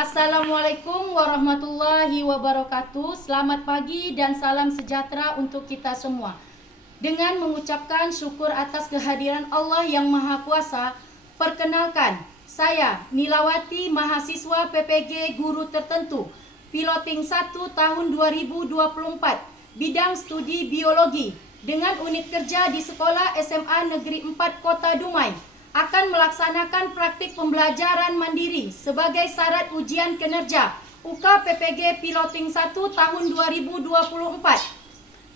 Assalamualaikum warahmatullahi wabarakatuh. Selamat pagi dan salam sejahtera untuk kita semua. Dengan mengucapkan syukur atas kehadiran Allah yang Maha Kuasa, perkenalkan, saya Nilawati, mahasiswa PPG Guru Tertentu, Piloting 1 tahun 2024, bidang studi biologi, dengan unit kerja di Sekolah SMA Negeri 4 Kota Dumai, akan melaksanakan praktik pembelajaran mandiri sebagai syarat ujian kinerja UK PPG Piloting 1 tahun 2024.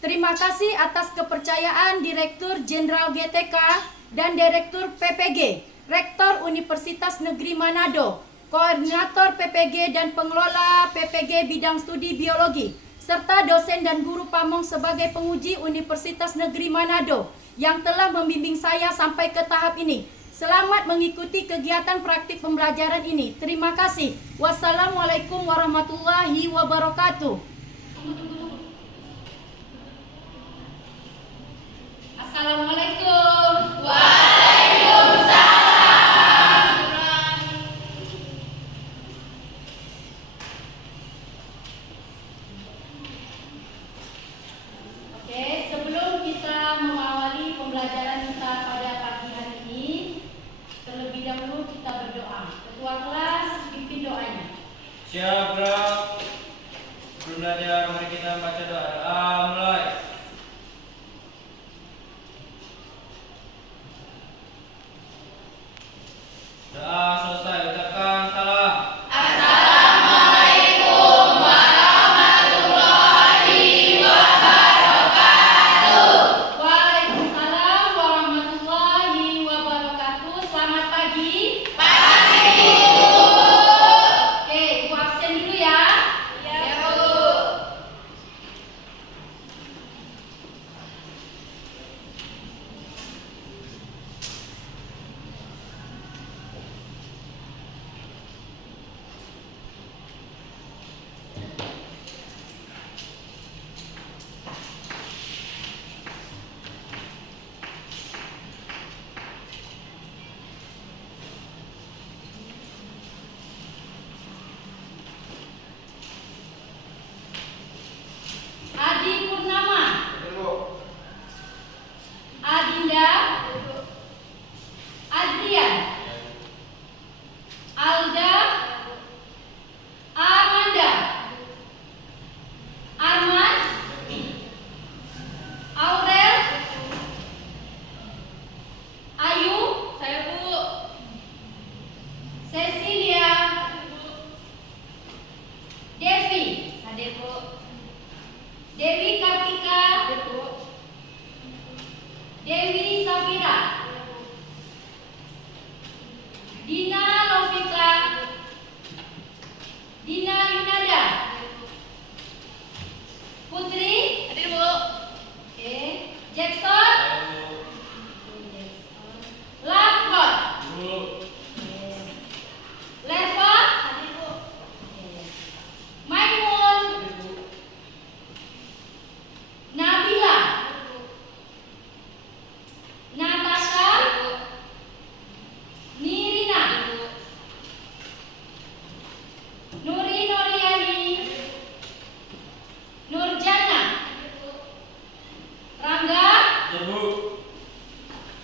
Terima kasih atas kepercayaan Direktur Jenderal GTK dan Direktur PPG, Rektor Universitas Negeri Manado, Koordinator PPG dan Pengelola PPG Bidang Studi Biologi, serta dosen dan guru pamong sebagai penguji Universitas Negeri Manado yang telah membimbing saya sampai ke tahap ini. Selamat mengikuti kegiatan praktik pembelajaran ini. Terima kasih. Wassalamualaikum warahmatullahi wabarakatuh. Assalamualaikum. Waalaikumsalam. Oke, sebelum kita mengawali pembelajaran kita pada pagi hari ini, terlebih dahulu kita berdoa. Ketua kelas pimpin doanya. Siap, gerak. Sebelum belajar, mari kita baca doa. Mulai. Doa selesai, ucapkan salam. Assalamualaikum warahmatullahi wabarakatuh. Waalaikumsalam warahmatullahi wabarakatuh. Selamat pagi. Pagi, Bu. Oke, Ibu absen dulu ya. Ya, Bu. Adi Purnama, Adinda, Adrian, Alda, Amanda, Arman, Aurel, Ayu, saya Bu, Cecilia, Devi, hadir Bu, Dewi Kartika, Dewi Safira, Dina Lovita, Dina Yunada, Putri, hadir Bu. Oke, Jackson, Lakbot, Leva, hadir Bu. Maimun, Nabila, Natasha, Nirina, Nuri Noriani, Nurjana, Rangga,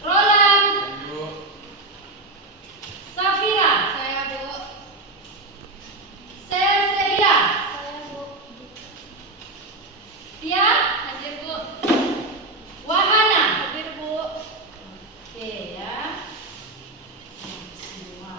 Roland, Safira, saya Bu. Cecilia, saya Bu. Tia, hadir Bu. Wahana, hadir Bu. Oke ya. Semua.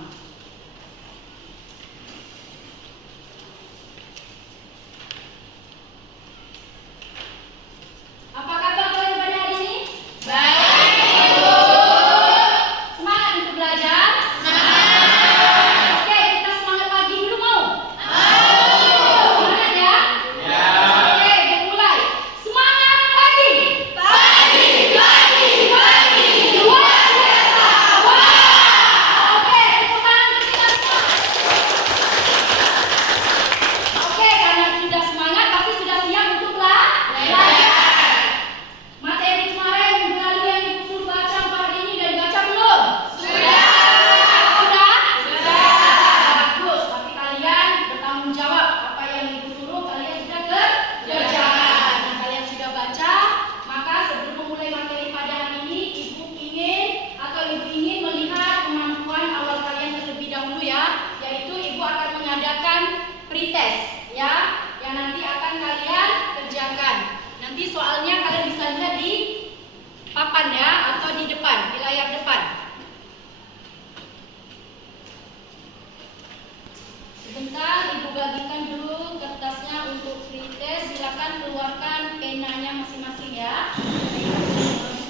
Sebentar, Ibu bagikan dulu kertasnya untuk pretest. Silakan keluarkan penanya masing-masing ya.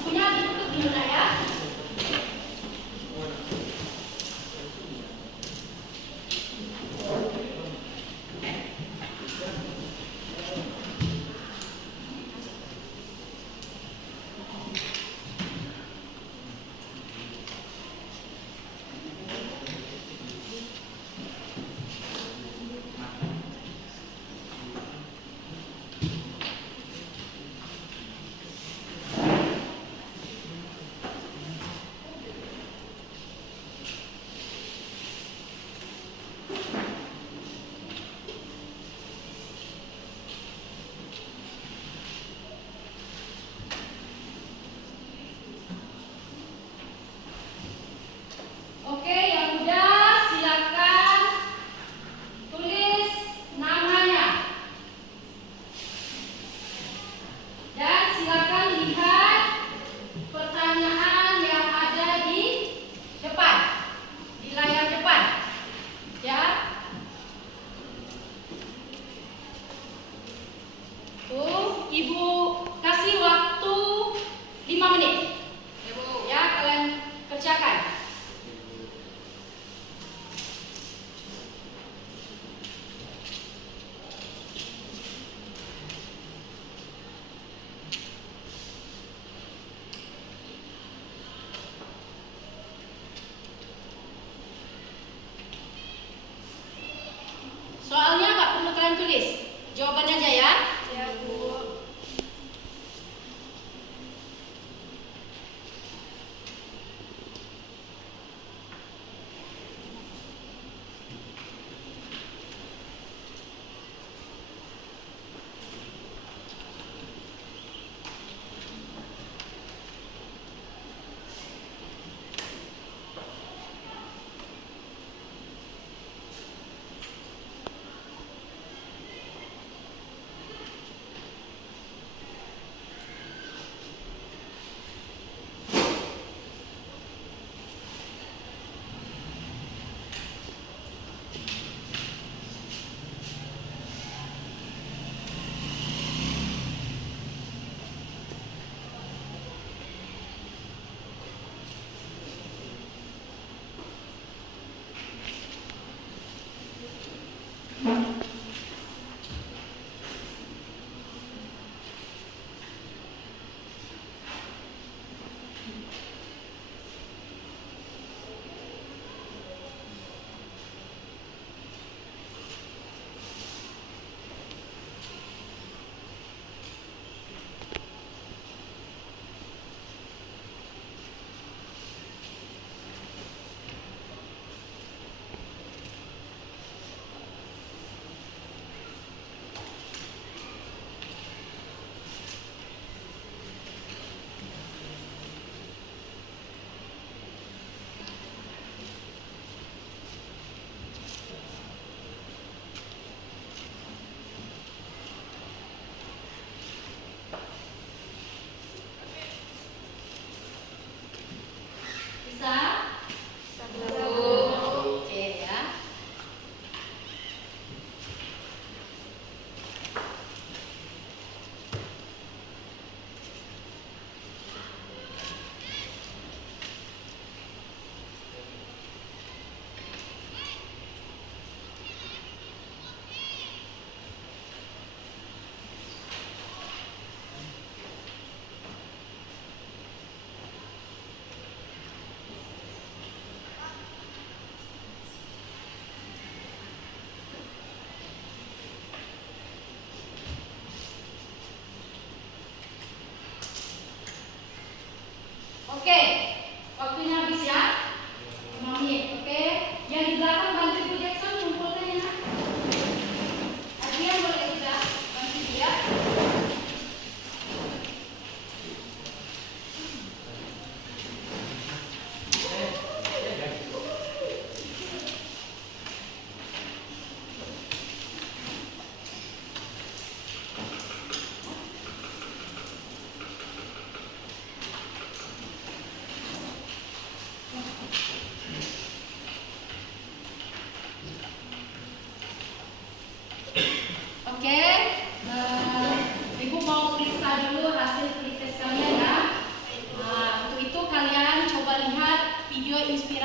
Bukunya ditutup dulu nak ya. Oke, yang udah silakan tulis namanya. Dan silakan lihat pertanyaan yang ada di depan, di layar depan. Ya. Tuh, Ibu kasih waktu 5 menit. Ibu, ya, kalian kerjakan. Soalnya nggak perlu kalian tulis, jawabannya aja ya. Ya, Bu.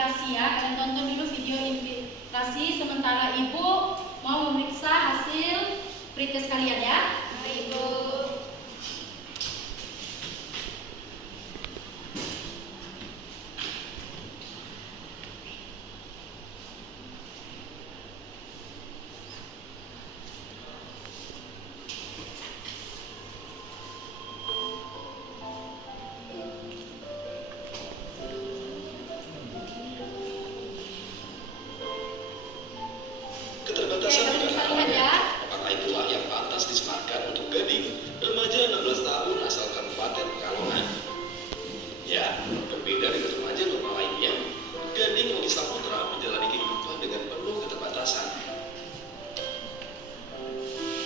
invitasi ya. Kalian tonton dulu video invitasi sementara Ibu mau memeriksa hasil pretest kalian ya. Ibu. Keterbatasan pendanaan, apakah itulah yang pantas disematkan untuk Gading, remaja 16 tahun asal Kabupaten Pekalongan? Ya, berbeda dengan remaja normal lainnya, Gading Ogi Saputra menjalani kehidupan dengan penuh keterbatasan.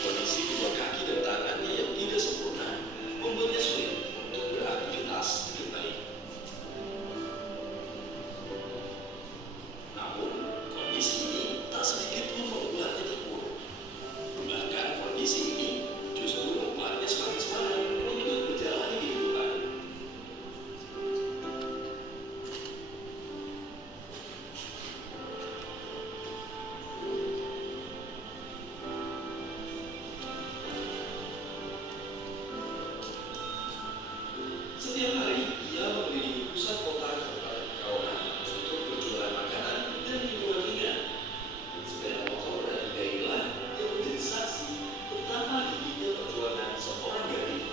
Kondisi kedua kaki dan tangannya yang tidak sempurna membuatnya sulit untuk beraktivitas dengan baik. Namun, kondisi ini tak sedikit pun membuatnya terpuruk. Bahkan kondisi ini justru membuatnya semakin semangat untuk menjalani kehidupan. Setiap hari ia mengelilingi pusat kota Kabupaten Pekalongan untuk berjualan makanan dan hiburan ringan. Sepeda motor dan gailah yang menjadi saksi betapa giginya perjuangan seorang gading.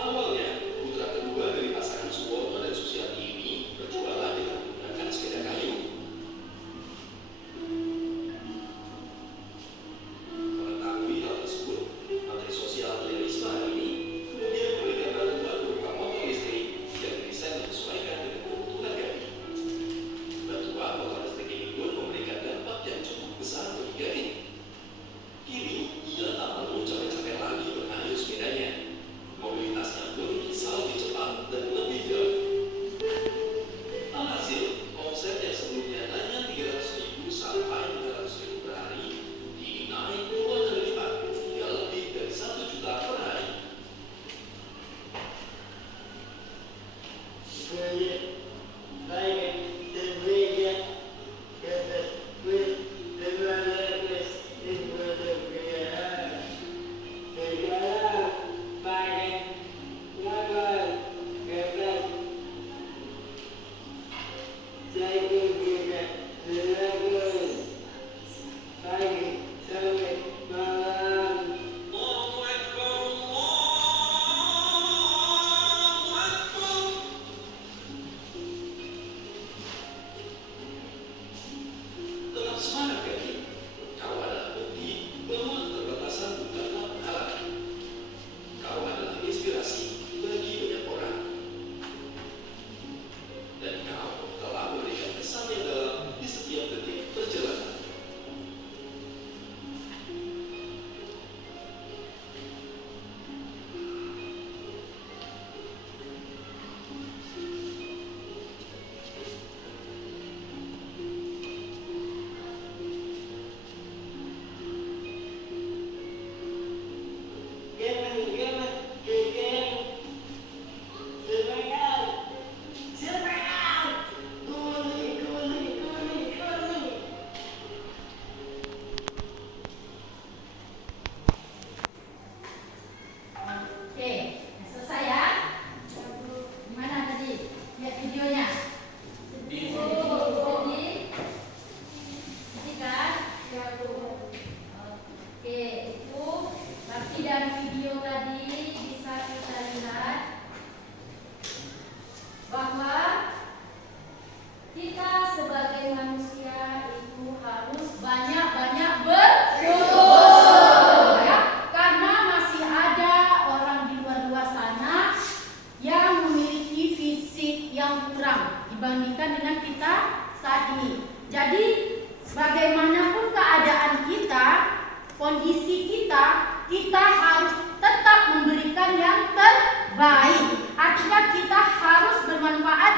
Awalnya, putra kedua dari pasangan Suwono dan Susiati ini berjualan dengan menggunakan sepeda kayu. Mengetahui hal tersebut, Menteri Sosial Tri Risma hari ini kemudian memberikan bantuan berupa motor listrik yang didesain menyesuaikan dengan kebutuhan gading. Bantuan motor listrik ini pun memberikan dampak yang cukup besar bagi gading. Kini, ia tak perlu capek-capek lagi mengayuh sepedanya. Mobilitasnya pun bisa lebih cepat dan lebih jauh. Alhasil, omset yang sebelumnya hanya 300.000 sampai 500.000 per hari, kini naik 2 kali lipat hingga lebih dari 1 juta per hari. Tetap semangat gading. Kau adalah bukti bahwa keterbatasan bukanlah penghalang. Kau adalah inspirasi bagi banyak orang. Dan kau telah memberikan kesan yang dalam di setiap detik perjalanan. Oke, selesai ya. Gimana tadi? Lihat videonya. Sedih. Sedih kan? Oke, itu berarti dari video tadi bisa kita lihat bahwa kita sebagai manusia itu harus banyak-banyak bersyukur ya, karena masih ada orang di luar sana yang memiliki fisik yang kurang dibandingkan dengan kita saat ini. Jadi bagaimanapun keadaan kita, kondisi kita, kita harus tetap memberikan yang terbaik. Artinya kita harus bermanfaat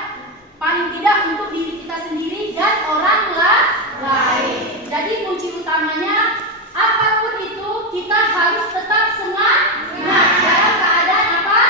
paling tidak untuk diri kita sendiri dan orang lain. Jadi kunci utamanya apapun itu kita harus tetap semangat dalam keadaan apa?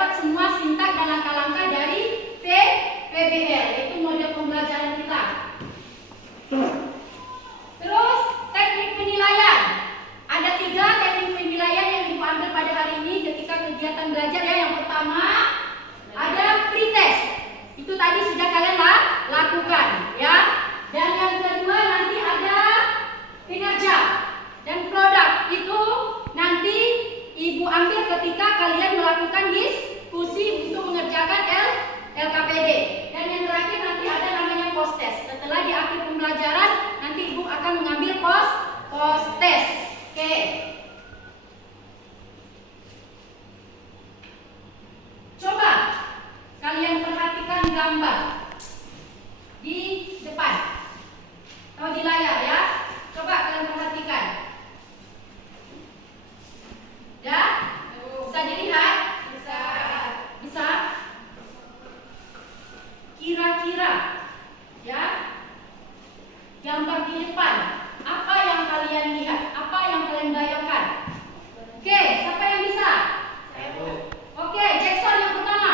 dapat semua sintak dan langkah-langkah dari PBL, yaitu model pembelajaran kita. Terus teknik penilaian. Ada 3 teknik penilaian yang Ibu ambil pada hari ini ketika kegiatan belajar ya. Yang pertama ada pretest. Itu tadi sudah kalian lakukan ya. Dan yang kedua nanti ada kinerja. Dan produk itu nanti Ibu ambil ketika kalian melakukan diskusi untuk mengerjakan LKPD. Dan yang terakhir nanti ada namanya post test. Setelah di akhir pembelajaran nanti Ibu akan mengambil post test. Oke. Coba kalian perhatikan gambar di depan atau di layar ya. Coba kalian perhatikan. Ya? Bisa dilihat? Bisa. Bisa? Kira-kira ya, gambar di depan, apa yang kalian lihat? Apa yang kalian bayangkan? Oke, siapa yang bisa? Oke, Jackson yang pertama.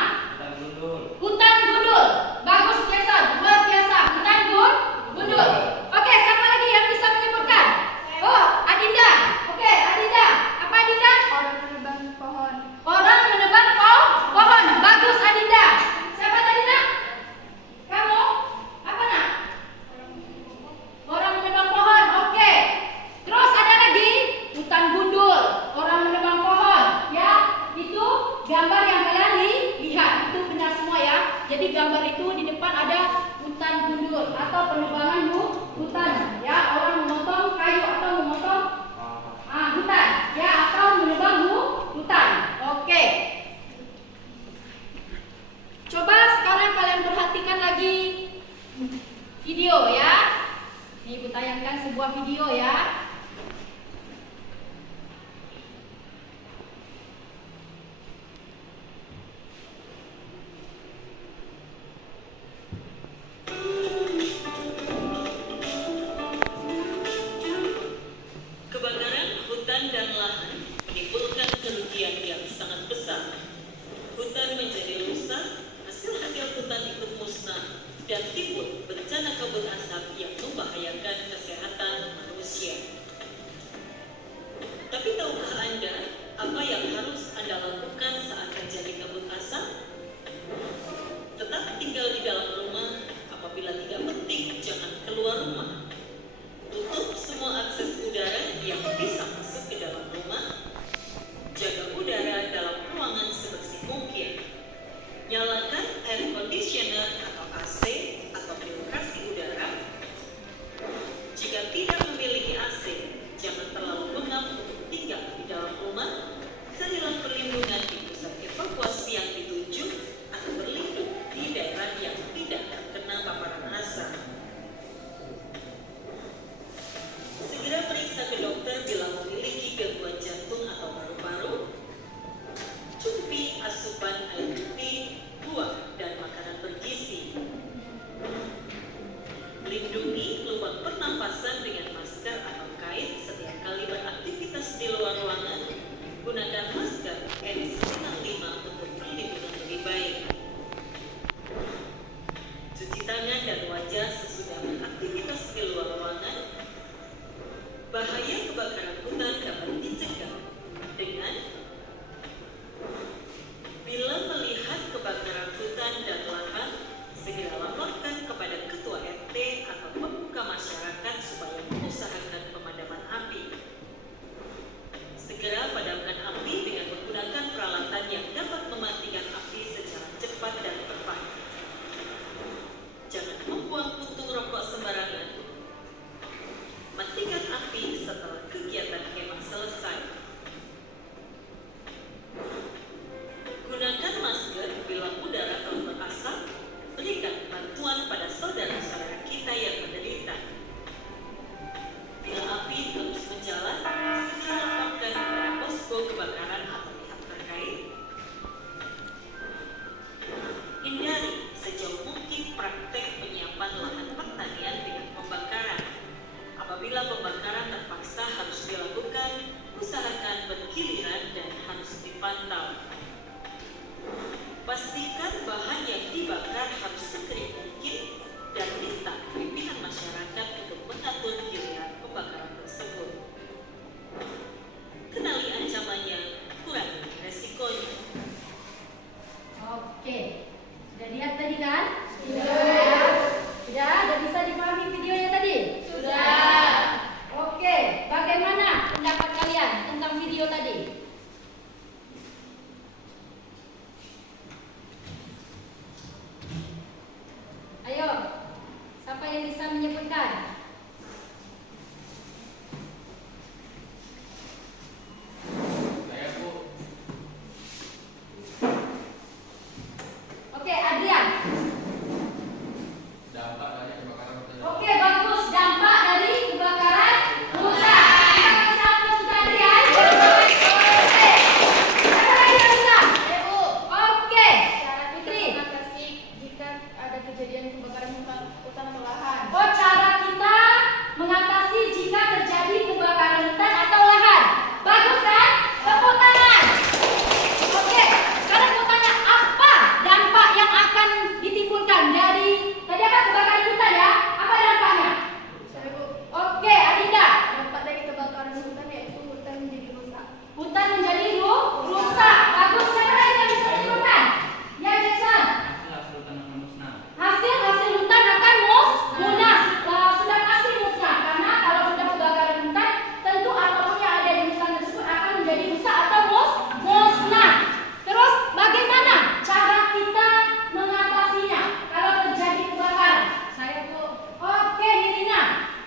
Hutan gundul. Bagus Jackson, luar biasa. Hutan gundul. Oke, siapa lagi yang bisa menyebutkan? Oh, Adinda. Oke, Adinda. Apa Adinda? Orang menebang pohon. Orang menebang pohon. Bagus Adinda. Siapa tadi nak? Kamu? Apa nak? Orang menebang pohon. Oke. Terus ada lagi hutan gundul. Orang menebang pohon. Ya, itu gambar yang kalian lihat. Itu benar semua ya. Jadi gambar itu di depan ada hutan gundul atau penebangan hutan. Ya, orang memotong kayu atau memotong hutan. Ya, atau menebang hutan. Oke. Coba sekarang kalian perhatikan lagi video ya. Ini Ibu tayangkan sebuah video ya. Kebakaran hutan dan lahan menimbulkan kerugian yang sangat besar. Hutan menjadi rusak, hasil-hasil hutan ikut musnah, dan timbul bencana kabut asap yang membahayakan kesehatan manusia.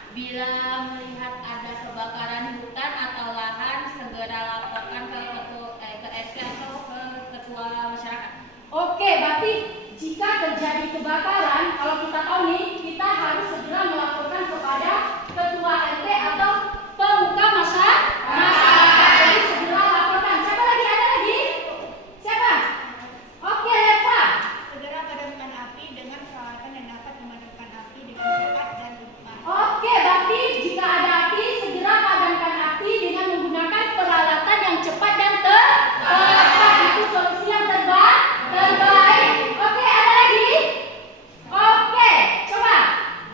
Bila melihat ada kebakaran hutan atau lahan, segera laporkan ke RT atau ke ketua masyarakat. Oke, berarti jika terjadi kebakaran, kalau kita tahu nih, kita harus segera melaporkan kepada ketua RT atau pemuka masyarakat. Jadi segera laporkan. Siapa lagi? Ada lagi? Siapa? Oke, Reva. Segera padamkan api dengan peralatan yang dapat memadamkan api dengan cepat dan tepat. Oke, berarti jika ada api, segera padamkan api dengan menggunakan peralatan yang cepat dan tepat. Itu solusi yang terbaik. Oke, ada lagi? Oke, coba.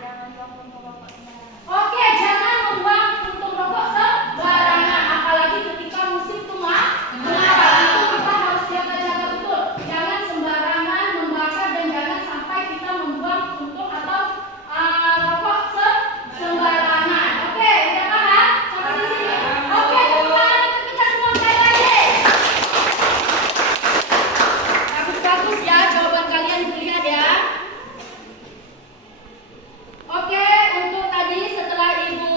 Jangan buang puntung rokok sembarangan. Oke, jangan membuang puntung rokok sembarangan. Apalagi ketika musim kemarau. Itu kita harus jaga-jaga betul. Jangan sembarangan membakar dan jangan sampai kita membuang puntung atau rokok sembarangan. Oke, udah paham? Sampai di sini. Oke, teman-teman, kita semua sekali lagi. Bagus-bagus ya jawaban kalian, dilihat ya. Oke, untuk tadi setelah Ibu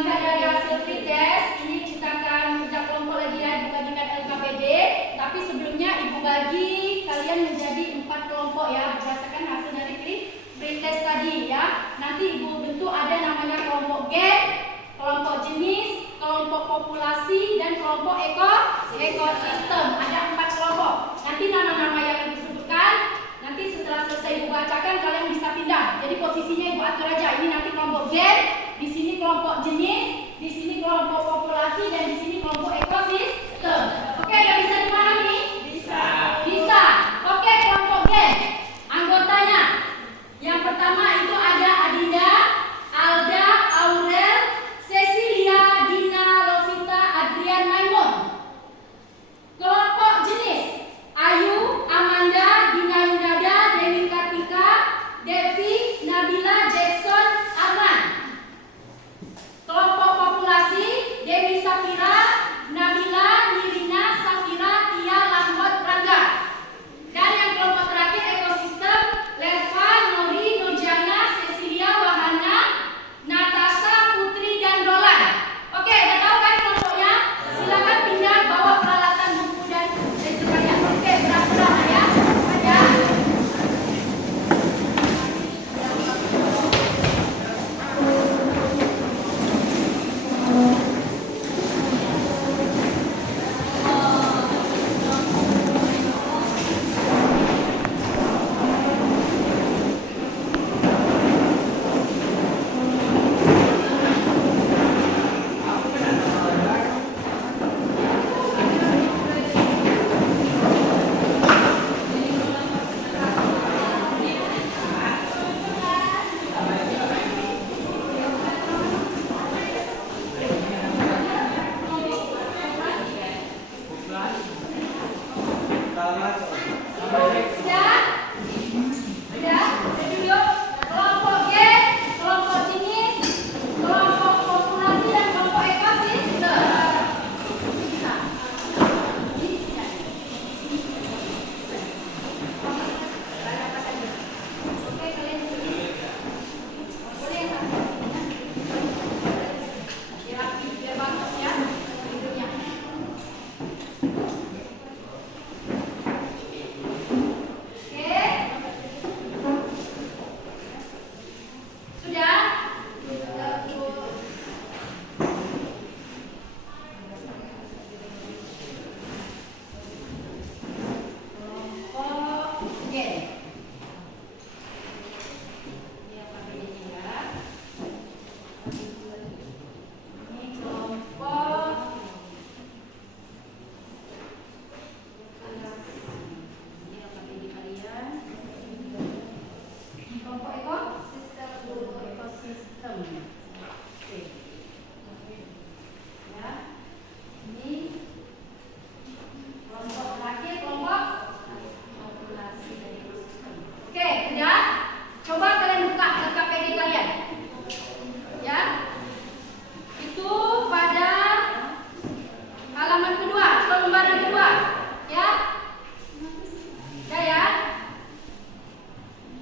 lihat dari hasil free test, ini kita akan kerja kelompok lagi ya, Ibu bagikan LKPD. Tapi sebelumnya Ibu bagi kalian menjadi 4 kelompok ya, berdasarkan hasil dari free test tadi ya. Nanti Ibu bentuk ada namanya kelompok gen, kelompok jenis, kelompok populasi, dan kelompok ekosistem. Ada 4 kelompok. Nanti nama-nama yang Ibu sebutkan, nanti setelah selesai Ibu bacakan kalian bisa pindah. Jadi posisinya Ibu atur aja. Ini nanti kelompok gen, di sini kelompok jenis, di sini kelompok populasi, dan di sini kelompok ekosistem. Oke, udah bisa dipahami? Bisa. Oke, kelompok gen. Anggotanya yang pertama itu ada Adinda, Alda, Aurel, Cecilia, Dina, Lovita, Adrian, Maimun. Kelompok jenis Ayu, Amanda, Dina Yudada, Dewi Kartika, Devi, Nabila, Jackson, Arman. Kelompok populasi Dewi Safira, Nabila, Nirina, Safira, Tia, Lahmot, Rangga. Dan yang kelompok terakhir ekosistem Leva, Nori, Nurjana, Cecilia, Wahana, Natasha, Putri, dan Roland. Oke, udah tahu kan kelompoknya? Silakan pindah bawa peralatan buku dan pensil kalian. Oke, berat-berat ya. Ada.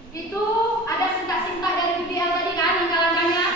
Itu ada sintak-sintak dari BBL tadi kan yang langkah-langkahnya.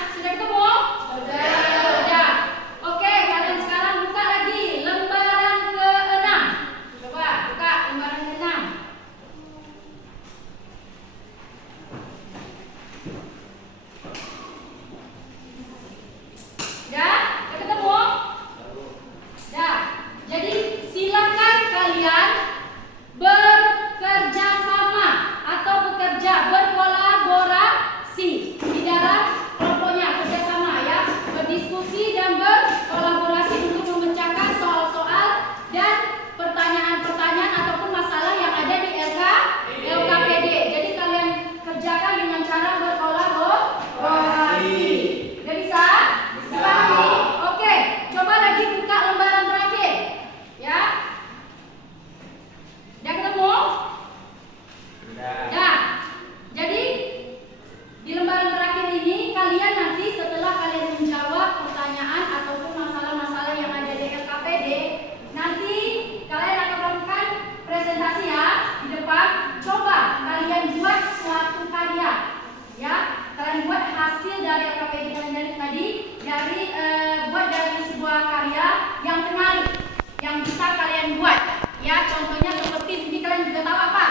yang bisa kalian buat. Ya, contohnya seperti ini, kalian juga tahu apa?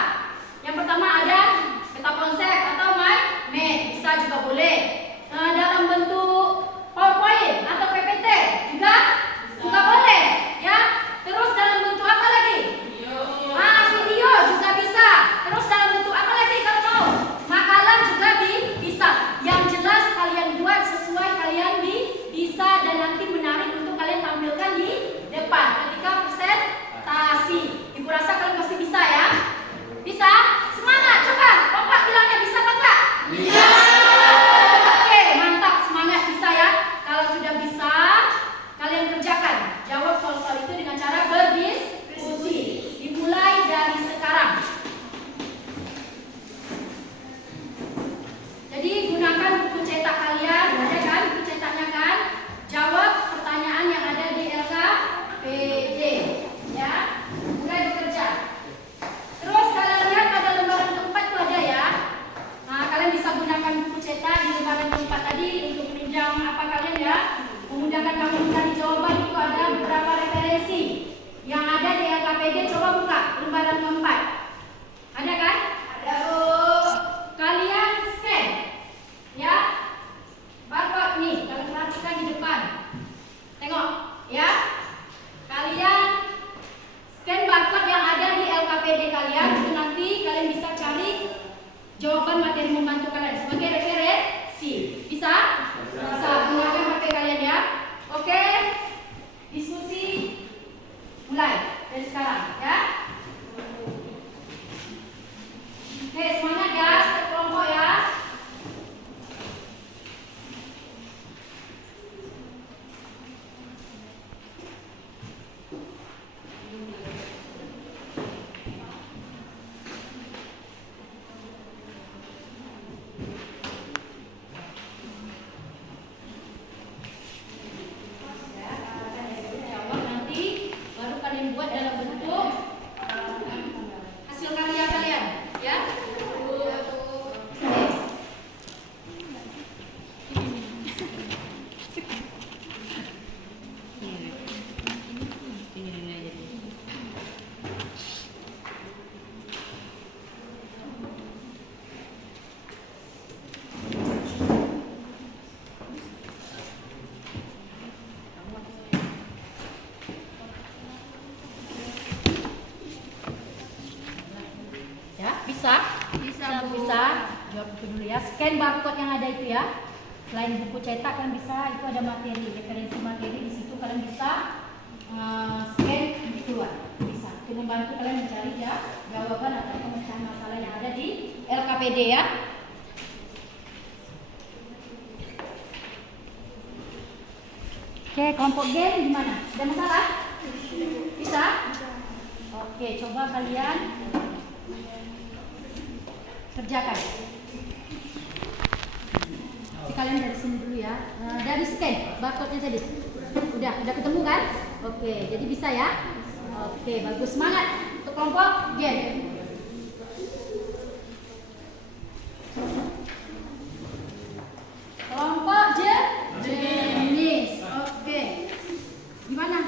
Yang pertama ada peta konsep atau mind map, bisa juga boleh. Dalam bentuk PowerPoint atau PPT juga boleh, ya. Terus dalam bentuk apa lagi? Video juga bisa. Terus dalam bentuk apa lagi kalau mau? Makalah juga bisa. Yang jelas kalian buat sesuai kalian bisa dan nanti menarik untuk kalian tampilkan di depan ketika presentasi. Ibu rasa kalian pasti bisa ya? Bisa? Semangat, coba. Bapak bilangnya bisa apa enggak? Bisa. Oke, mantap, semangat, bisa ya. Kalau sudah bisa, kalian kerjakan. Jawab soal-soal itu dengan cara berdiskusi. Dimulai dari sekarang. Jadi gunakan buku cetak kalian, ada kan buku cetaknya kan? Jawab pertanyaan yang ada di LKPD, ya. Mulai bekerja. Terus kalian lihat pada lembaran keempat itu ada ya. Nah, kalian bisa gunakan buku cetak di lembaran keempat tadi untuk menunjang apa kalian ya? Memudahkan kamu mencari jawaban. Itu ada beberapa referensi yang ada di LKPD. Coba buka lembaran keempat. Ada kan? Ada. Kalian scan, ya. Barcode nih, kalian perhatikan di depan. Tengok, ya. Kalian scan barcode yang ada di LKPD kalian. Itu nanti kalian bisa cari jawaban materi membantu kalian sebagai referensi. Bisa? Bisa. Gunakan HP kalian ya. Oke. Diskusi mulai dari sekarang ya. Oke, semangat ya, setiap kelompok ya. Jawab nanti baru kalian buat dalam bentuk hasil karya kalian ya. Ya, bisa? Bisa. Jawab dulu ya. Scan barcode yang ada itu ya. Selain buku cetak kalian bisa, itu ada materi, referensi materi di situ kalian bisa scan keluar. Bisa. Itu membantu kalian mencari ya jawaban atau pemecahan masalah yang ada di LKPD ya. Oke, kelompok G gimana? Ada masalah? Bisa? Oke, coba kalian kerjakan. Jadi kalian dari sini dulu ya. Dari scan barcode-nya tadi. Udah ketemu kan? Oke, jadi bisa ya. Oke, bagus, semangat untuk kelompok G. Kelompok jenis. Oke. Gimana?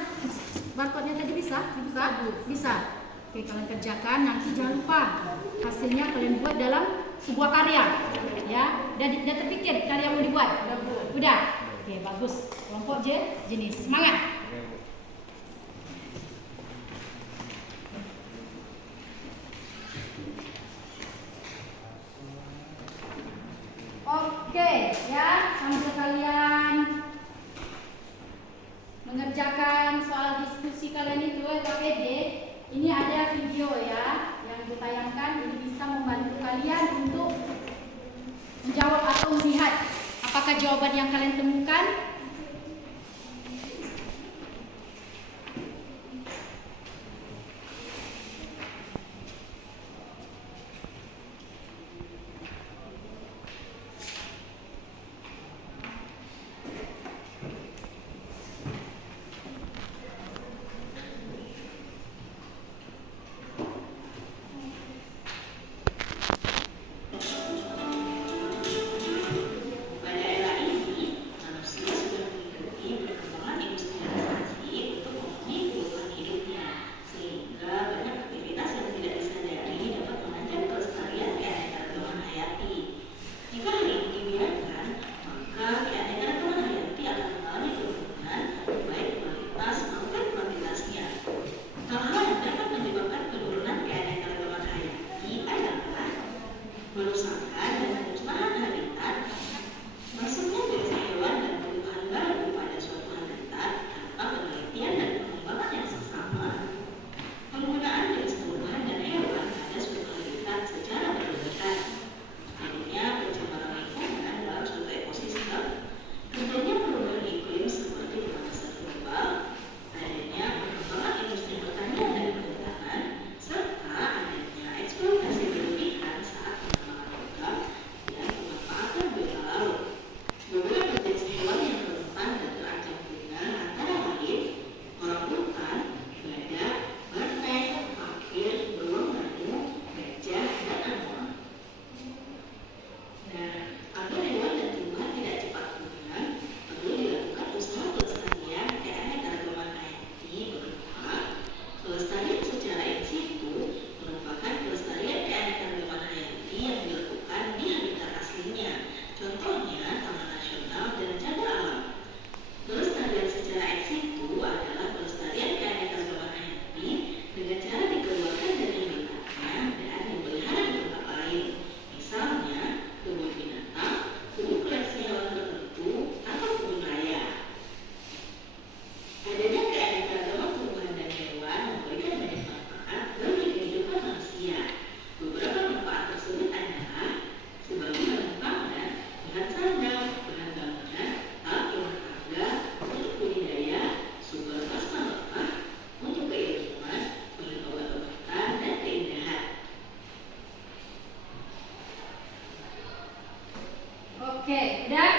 Barcode-nya tadi bisa? Bisa. Oke, kalian kerjakan. Nanti jangan lupa hasilnya kalian buat dalam sebuah karya. Ya, udah terpikir karya mau dibuat? Udah. Oke, bagus. Kelompok jenis. Semangat. Oke, ya, sambil kalian mengerjakan soal diskusi kalian itu LKPD, ini ada video ya yang ditayangkan. Ini bisa membantu kalian untuk menjawab atau melihat apakah jawaban yang kalian temukan Pada era ini, manusia sudah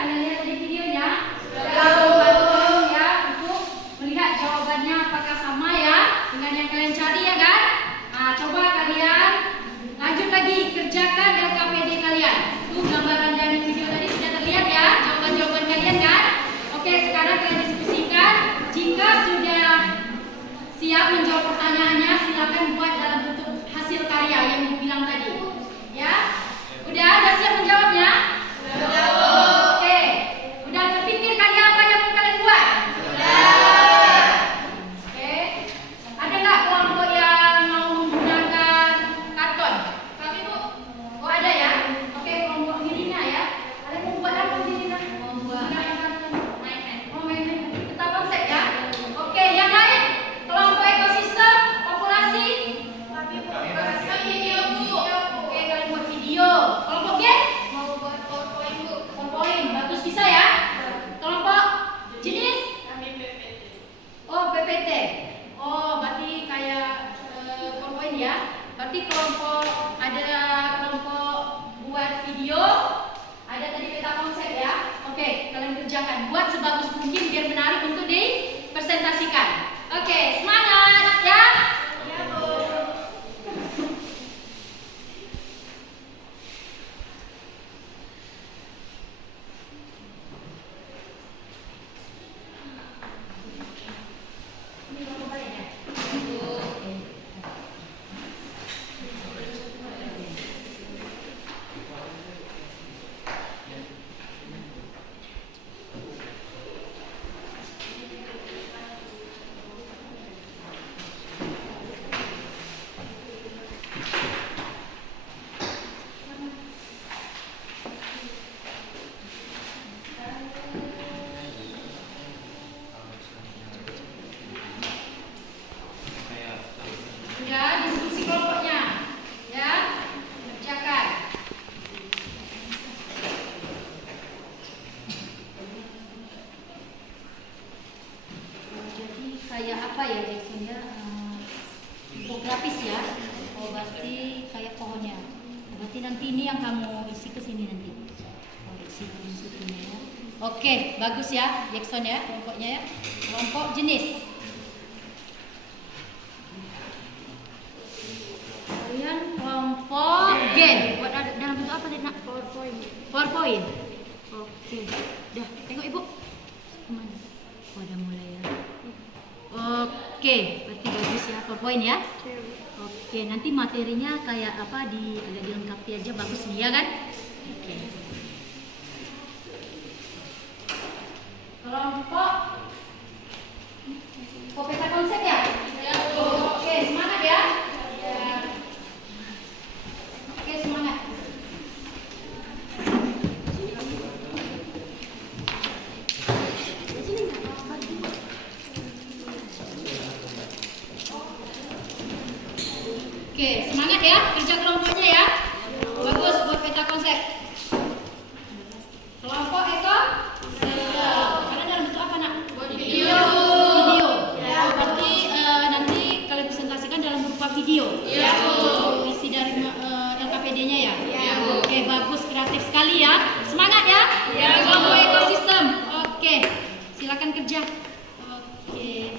Kalian lihat tadi videonya? Sudah ya untuk melihat jawabannya apakah sama ya dengan yang kalian cari ya kan? Nah, coba kalian lanjut lagi kerjakan LKPD kalian. Tuh gambaran dari video tadi sudah terlihat ya jawaban-jawaban kalian kan? Oke, sekarang kalian diskusikan. Jika sudah siap menjawab pertanyaannya, silakan buat dalam bentuk hasil karya yang dibilang tadi. Ya? Udah siap menjawabnya? Oke. Udah terpikir karya apa yang mau kalian buat? Oke. Ada nggak kelompok yang mau menggunakan karton? Kami Bu. Oh ada ya? Oke, kelompok Nirina ya. Kalian mau buat apa Nirina? Mau buat karton. Oh main. Kita konsep ya. Oke, yang lain? Kelompok ekosistem, populasi. Kami video Bu. Oke, kalian buat video. Kelompok G? Mau buat PowerPoint Bu. PowerPoint, bagus bisa ya? Kelompok jenis? Kami PPT. Oh, PPT. Oh, berarti kayak PowerPoint ya. Berarti ada kelompok buat video, ada tadi peta konsep ya. Oke, kalian kerjakan. Buat sebagus mungkin biar menarik untuk dipresentasikan. Oke, semangat ya. Ya, Bu. Ini berapa balik ya? Ya, diskusi kelompoknya. Ya, kerjakan. Jadi kayak apa ya Jackson ya? Infografis ya. Oh, berarti kayak pohonnya. Berarti nanti ini yang kamu isi ke sini nanti. Oh, isi ke sini ya. Oke, bagus ya Jackson ya kelompoknya ya. Kelompok jenis. Kalian kelompok game. Buat dalam bentuk apa tadi nak? PowerPoint. Oke. Dah, tengok Ibu. Kemana? Oh, udah mulai ya. Oke, berarti bagus ya PowerPoint ya. Oke, nanti materinya kayak apa agak dilengkapi aja bagus nih ya kan? Oke. Kelompok peta konsep ya? Oke, semangat ya. Oke, semangat. Oke, semangat ya kerja kelompoknya ya. Bagus buat peta konsep. Kelompok Eko. Karena dalam bentuk apa nak? Video. Ya. Berarti nanti kalian presentasikan dalam berupa video. Ya. Isi dari LKPD-nya ya. Ya. Oke, bagus, kreatif sekali ya. Semangat ya. Kelompok ekosistem. Oke, silakan kerja. Oke.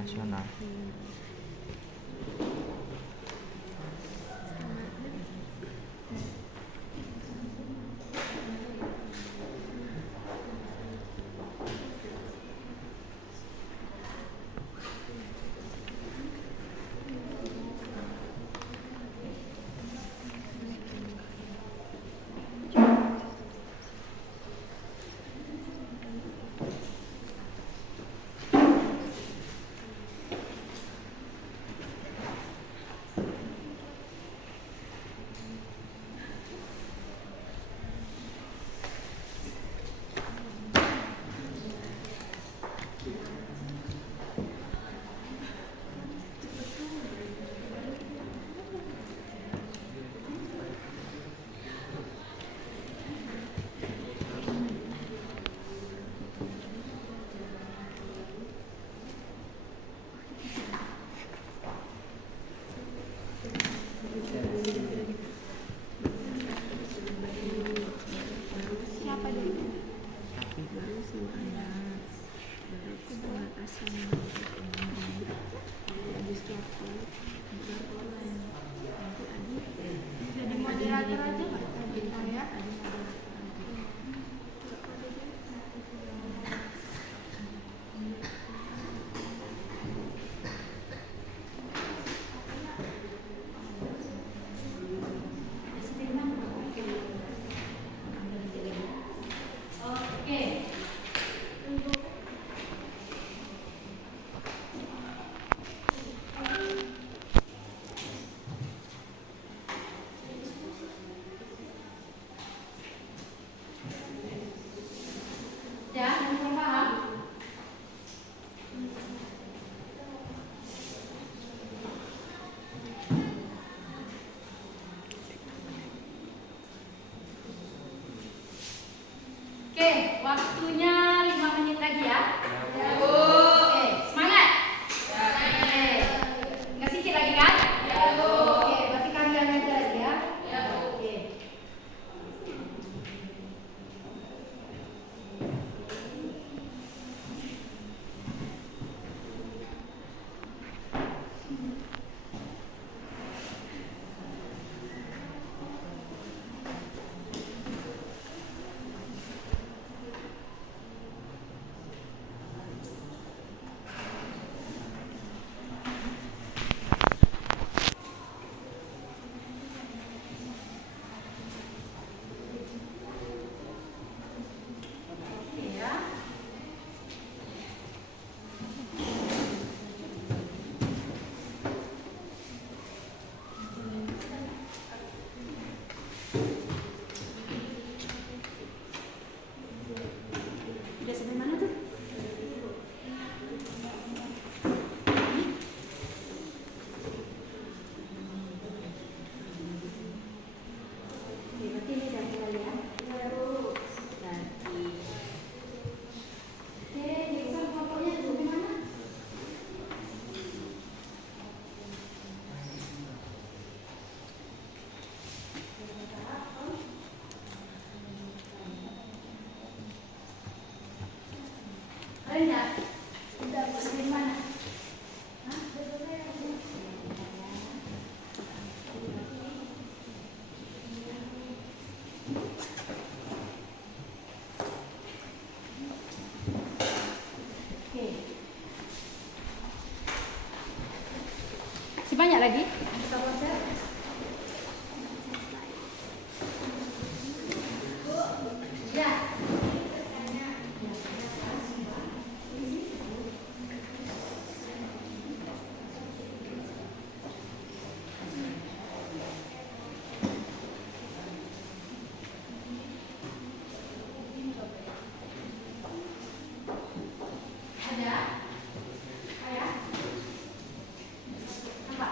nasional. Jadi moderator aja nggak? Bentar ya. Oke. Ya, yang belum paham? Oke, waktunya 5 menit lagi ya. Oke, semangat. Oke. Nggak sikit lagi kan? Oke, berarti kalian aja lagi ya. Oke. Oke ya. Udah sampai mana tuh? Oke, berarti ini udah mulai ya. Oke, jurusan kelompoknya sampai mana? Kalian udah sampai mana? Hah? Oke. Masih banyak lagi? Ya. Ada? Ayah? Apa?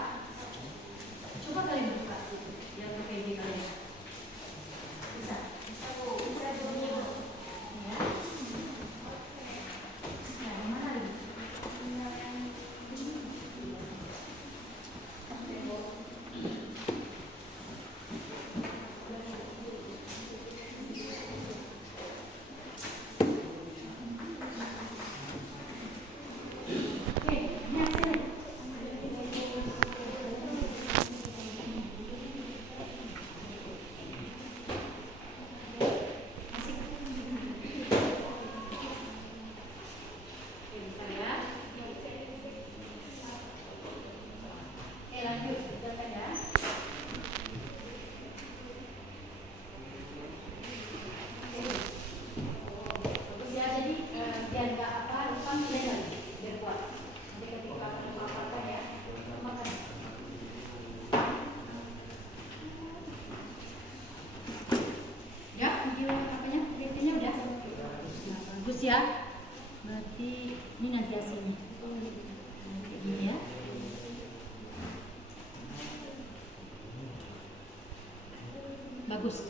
Bagus.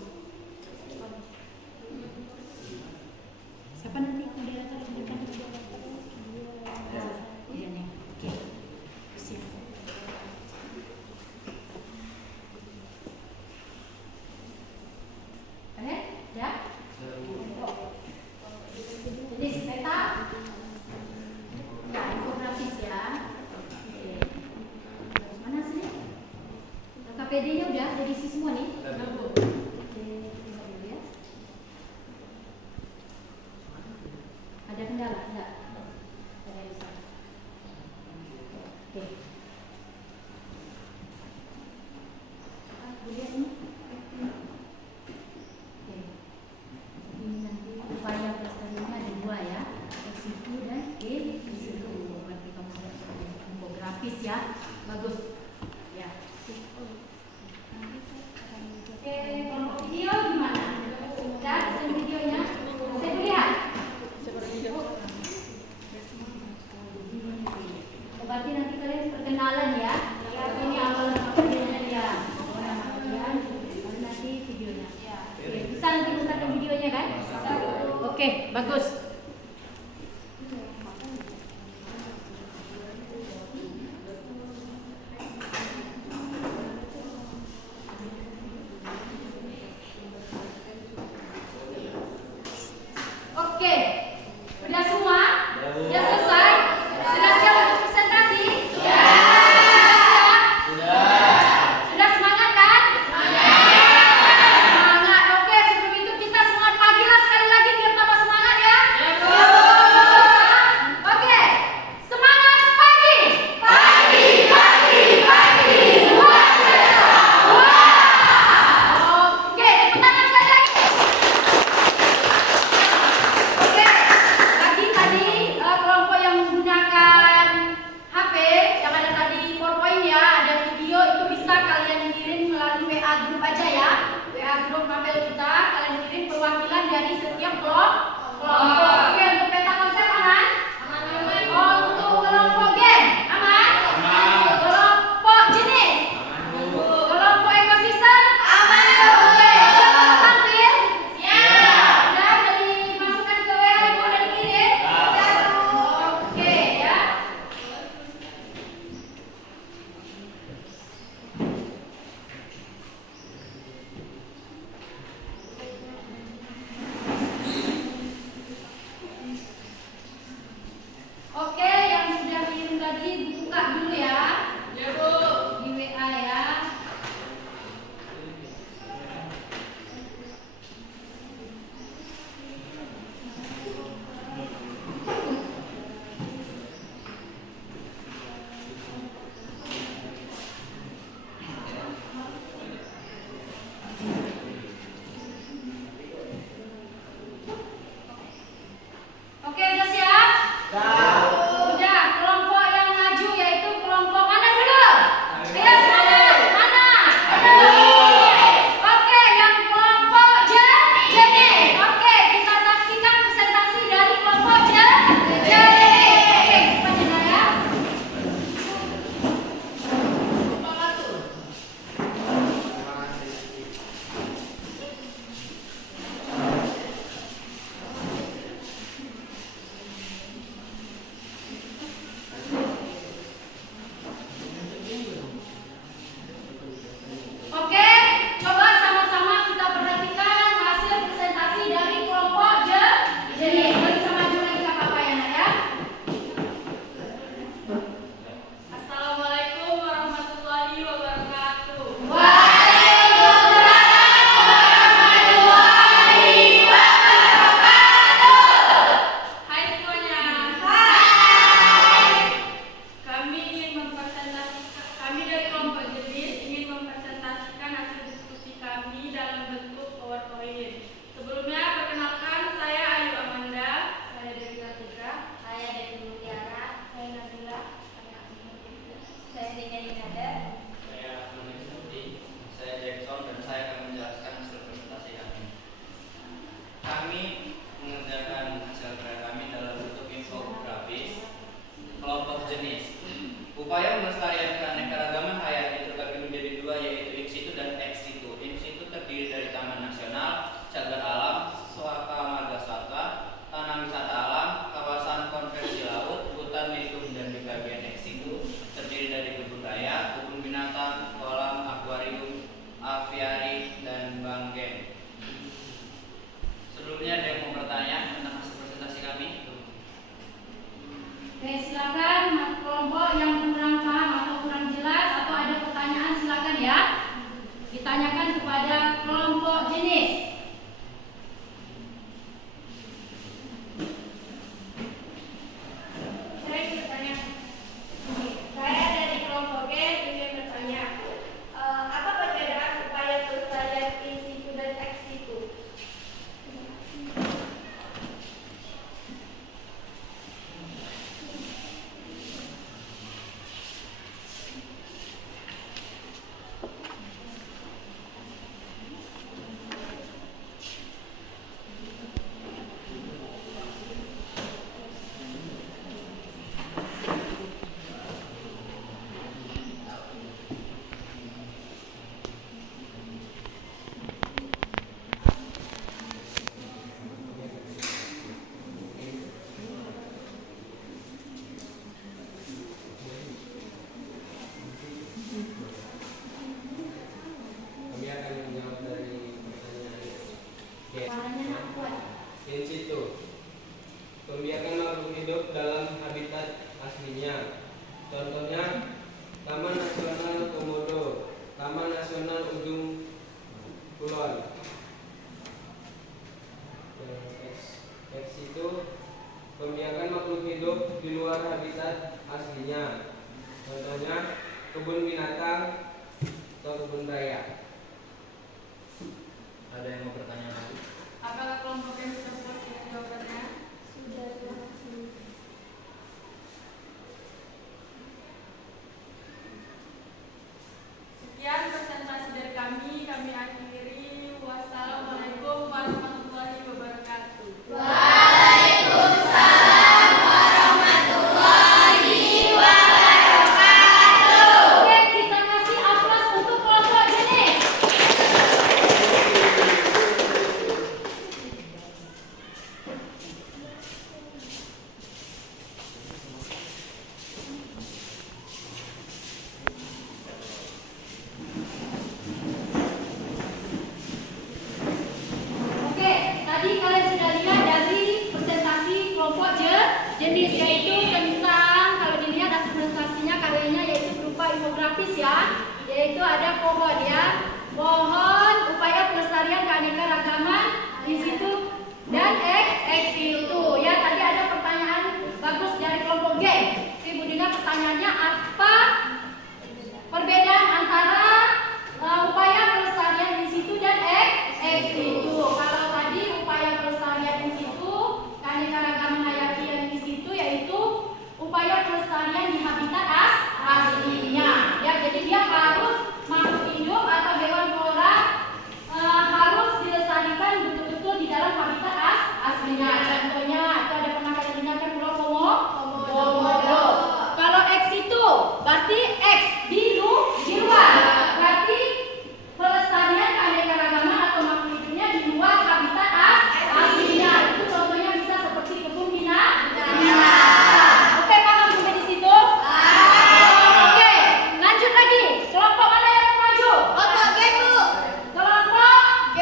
Siapa nanti moderator yang depan? Iya nih. Oke. Siap. Ya. Jadi si peta ya infografis ya. Oke. Mana sih? KPD-nya udah diisi semua nih. Oke, tengok dulu ya. Ada kendala? Enggak. Ada bisa. Oke. Lihat ini. Oke. Ini nanti upaya prestasinya ada dua ya, X1 dan E1. Berarti kamu sudah infografis ya, bagus. Ya. Oke, kalau video gimana? Udah, hasil videonya? Saya lihat. Berarti nanti kalian perkenalan ya. Ini awal videonya ya. Nama kalian, baru nanti videonya. Oke, bisa nanti bukakan videonya kan? Oke, bagus. Oke, udah semua? Udah selesai? Sudah siap untuk presentasi? Sudah semangat kan? Semangat. Oke, sebelum itu kita semangat pagi lah sekali lagi biar tambah semangat ya. Oke, semangat pagi. Pagi, pagi, pagi. Oke, tepuk tangan sekali lagi. Oke, tadi kelompok yang menggunakan HP yang ada tadi PowerPoint ya, ada video itu bisa kalian kirim melalui WA grup aja ya. WA grup mapel kita, kalian kirim perwakilan dari setiap kelompok. Oke, untuk peta konsep aman? Oh, untuk kelompok gen aman? Kelompok jenis? Kelompok ekosistem? Oke, siap untuk tampil? Udah dimasukkan ke WA ibu dan dikirim? Oke ya. Sebelumnya ada yang mau bertanya tentang hasil presentasi kami? Oke, silakan kelompok yang kurang paham atau kurang jelas atau ada pertanyaan silakan ya. Ditanyakan kepada kelompok jenis. Saya ingin bertanya. Saya dari kelompok G ingin bertanya. Apa perbedaan upaya pelestarian in situ dan ex situ? Kami akan menjawab dari pertanyaan G. Warnanya kuat. In situ, membiarkan makhluk hidup dalam habitat aslinya. Contohnya, Taman Nasional Komodo, Taman Nasional Ujung Kulon. Ex situ, membiarkan makhluk hidup di luar habitat aslinya. Contohnya, kebun binatang atau kebun raya. Ada yang mau bertanya lagi? Apakah kelompok yang sudah selesai jawabannya? Sudah, terima kasih. Sekian presentasi dari kami akhiri. Wassalamualaikum warahmatullahi wabarakatuh. Oke, kita kasih aplaus untuk kelompok jenis. Oke, tadi kalian sudah lihat dari presentasi kelompok jenis, yaitu tentang, kalau dilihat hasil presentasinya karyanya yaitu berupa infografis ya, yaitu ada pohon ya, pohon upaya pelestarian keanekaragaman di situ dan ex situ ya. Tadi ada pertanyaan bagus dari kelompok G. Ibu Dina, pertanyaannya apa perbedaan antara upaya pelestarian in situ dan ex situ? Kalau tadi upaya pelestarian in situ, keanekaragaman hayati yang di situ yaitu upaya pelestarian di habitat aslinya. Ya, jadi dia harus makhluk hidup atau hewan flora harus dilestarikan betul-betul di dalam habitat aslinya. Contohnya itu ada pernah kalian dengarkan Pulau Komodo. Kalau ex situ berarti ex di luar. Berarti pelestarian keanekaragaman atau makhluk hidupnya di luar habitat aslinya. Itu contohnya bisa seperti kebun binatang. Oke, paham sampai di situ? Oke, lanjut lagi. Kelompok mana yang mau maju? Kelompok G, Bu. Kelompok G.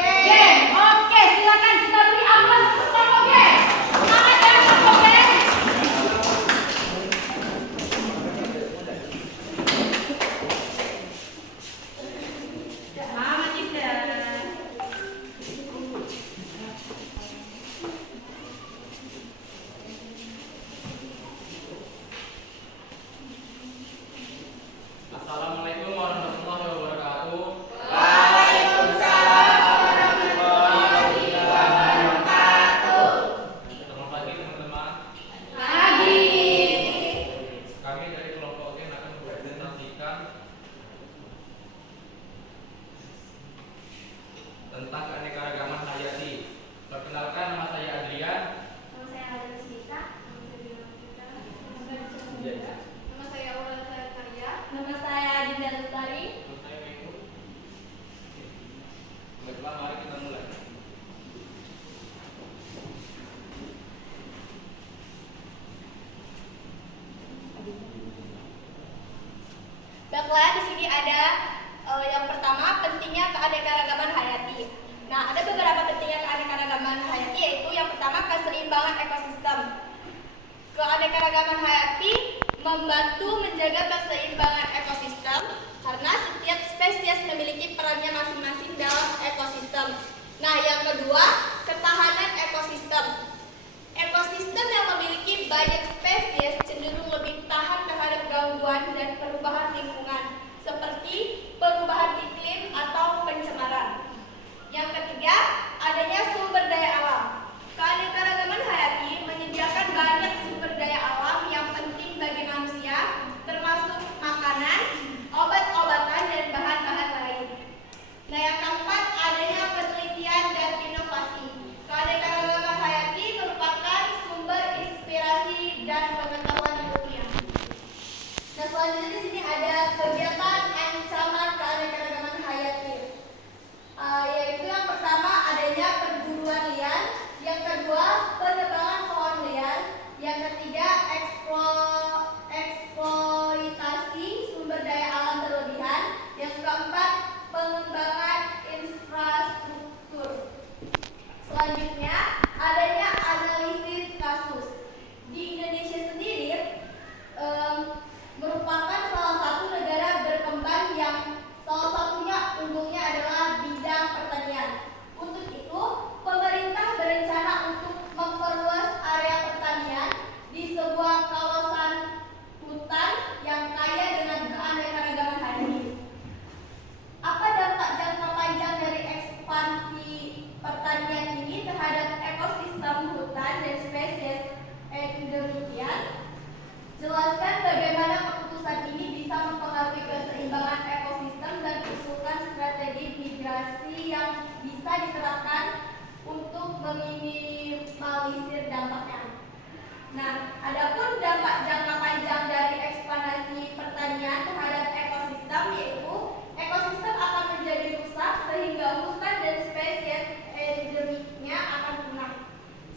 Oke, silakan kita beri aplaus untuk kelompok G. Semangat ya kelompok G. Selamat Ida. Assalamualaikum warahmatullahi wabarakatuh. Selamat pagi teman-teman. Pagi. Kami dari kelompok G akan mempresentasikan tentang keanekaragaman hayati. Perkenalkan, nama saya Adrian. Nama saya Adrian Sinta. Iya. Nama saya Aurel Karya. Nama saya Dinda Lestari. Terus saya Minggu. Baiklah, mari kita mulai. Baiklah, di sini ada yang pertama pentingnya keanekaragaman hayati. Nah, Nah, ada beberapa pentingnya keanekaragaman hayati, yaitu yang pertama keseimbangan ekosistem. Keanekaragaman hayati membantu menjaga keseimbangan ekosistem karena setiap spesies memiliki perannya masing-masing dalam ekosistem. Nah, yang kedua, ketahanan ekosistem. Ekosistem yang memiliki banyak spesies cenderung lebih tahan terhadap gangguan dan perubahan lingkungan, seperti perubahan iklim atau pencemaran. Yang ketiga, adanya sumber daya alam. Keanekaragaman hayati menyediakan banyak sumber daya alam yang penting bagi manusia, termasuk makanan, obat-obatan, dan bahan-bahan lain. Nah, yang keempat, adanya penelitian dan inovasi. Keanekaragaman hayati merupakan sumber inspirasi dan pengetahuan ilmiah. Nah, selanjutnya di sini ada kegiatan ancaman keanekaragaman hayati. Yaitu yang pertama adanya perburuan liar, yang kedua penebangan pohon liar, yang ketiga eksploitasi sumber daya alam berlebihan, yang keempat pengembangan infrastruktur. Selanjutnya adanya analisis kasus. Di Indonesia sendiri merupakan salah satu negara berkembang yang salah satunya unggulnya adalah bidang pertanian. Untuk itu, pemerintah berencana untuk memperluas area pertanian di sebuah kawasan hutan yang kaya dengan keanekaragaman hayati. Apa dampak jangka panjang dari ekspansi pertanian ini terhadap ekosistem hutan dan spesies endemiknya? Jelaskan bagaimana keputusan ini bisa mempengaruhi keseimbangan ekosistem dan usulkan strategi migrasi yang bisa diterapkan untuk meminimalisir dampaknya. Nah, adapun dampak jangka panjang dari ekspansi pertanian terhadap ekosistem, yaitu ekosistem akan menjadi rusak sehingga hutan dan spesies endemiknya akan punah.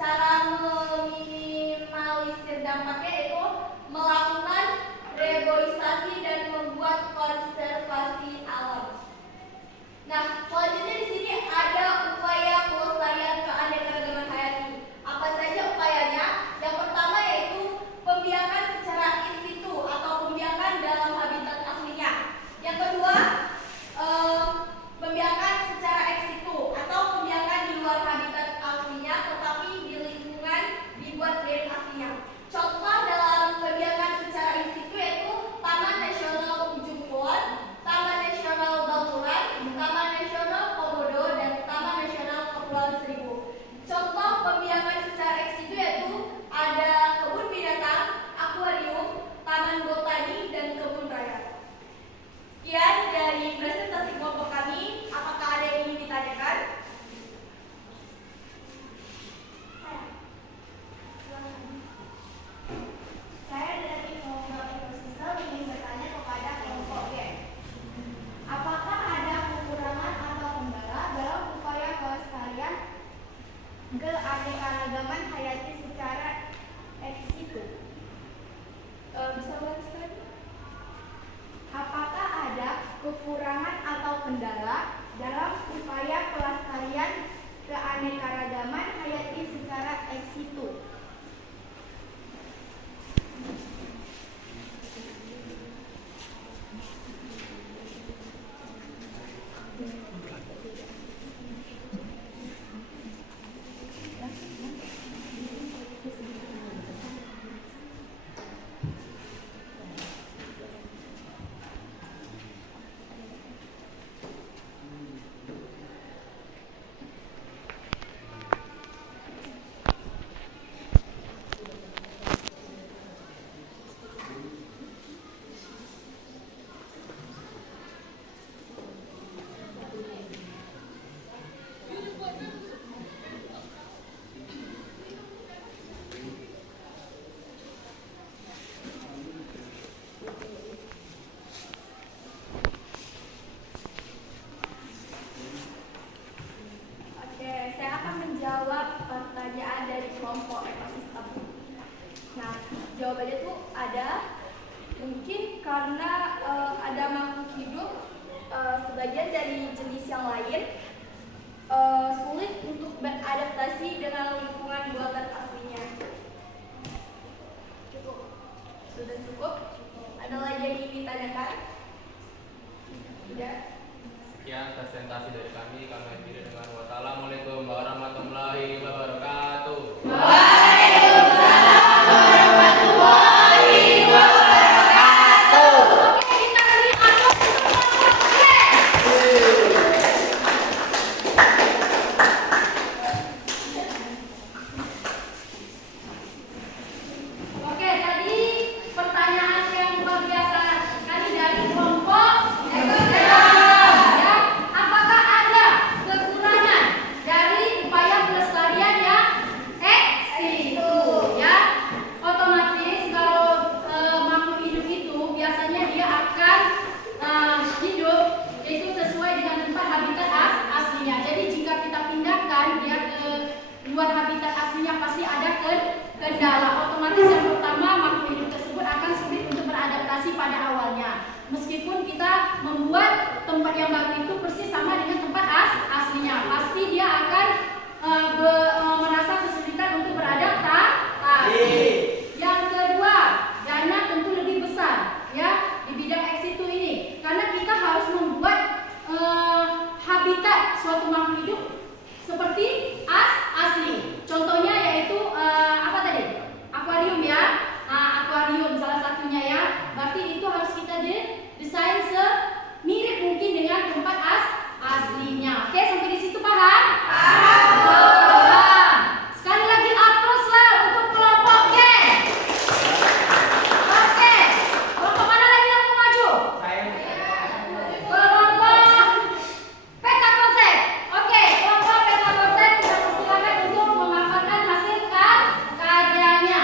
Cara meminimalisir dampaknya yaitu melakukan reboisasi dan membuat konservasi alam. Nah, selanjutnya di sini ada upaya pelestarian keanekaragaman hayati. Apa saja upayanya? Yang pertama yaitu pembiakan secara in situ atau pembiakan dalam habitat aslinya. Yang kedua, pembiakan secara ex situ atau pembiakan di luar habitat aslinya tetapi di lingkungan dibuat dari aslinya. Contoh dalam pembiakan secara in situ yaitu Taman Nasional Ujung Kulon, Taman Nasional Baluran, Taman Nasional Komodo, dan Taman Nasional Kepulauan Seribu. Contoh pembiakan secara ex situ yaitu ada kebun binatang, akuarium, taman botani, dan kebun raya. Sekian dari presentasi kelompok kami. Apakah ada yang ingin ditanyakan? Saya dari kelompok ekosistem ingin bertanya kepada kelompok G. Apakah ada kekurangan atau kendala dalam upaya pelestarian keanekaragaman hayati secara ex situ? Bisa ulang? Apakah ada kekurangan atau kendala dalam upaya pelestarian keanekaragaman hayati secara ex situ? kelompok ekosistem. Nah, jawabannya tuh ada mungkin karena ada makhluk hidup sebagian dari jenis yang lain sulit untuk beradaptasi dengan lingkungan buatan aslinya. Cukup. Sudah cukup? Ada lagi yang ingin ditanyakan? Tidak? Sekian presentasi dari kami akhiri dengan wassalamualaikum warahmatullahi wabarakatuh. Oke, kita beri aplaus untuk kelompok C. Oke, tadi pertanyaan yang luar biasa sekali dari kelompok ekosistem. Ya, apakah ada kekurangan dari upaya pelestarian yang ex situ? Ya, otomatis kalau makhluk hidup itu biasanya dia akan hidup itu sesuai dengan tempat habitat aslinya. Jadi jika kita pindahkan dia ke luar habitat aslinya pasti ada kendala. Otomatis yang pertama makhluk hidup tersebut akan sulit untuk beradaptasi pada awalnya. Meskipun kita membuat tempat yang baru itu persis sama dengan tempat aslinya, pasti dia akan merasa kesulitan untuk beradaptasi. Yang kedua, dana tentu lebih besar ya di bidang ex situ ini, karena kita harus membuat habitat suatu makhluk hidup seperti asli. Contohnya yaitu apa tadi? Akuarium ya. Akuarium salah satunya ya. Berarti itu harus kita desain semirip mungkin dengan tempat aslinya. Oke, sampai di situ paham? Paham. Sekali lagi aplaus lah untuk kelompok G. Oke. Kelompok mana lagi yang mau maju? Kelompok peta konsep. Oke, kelompok peta konsep kita persilakan untuk memaparkan hasil karyanya.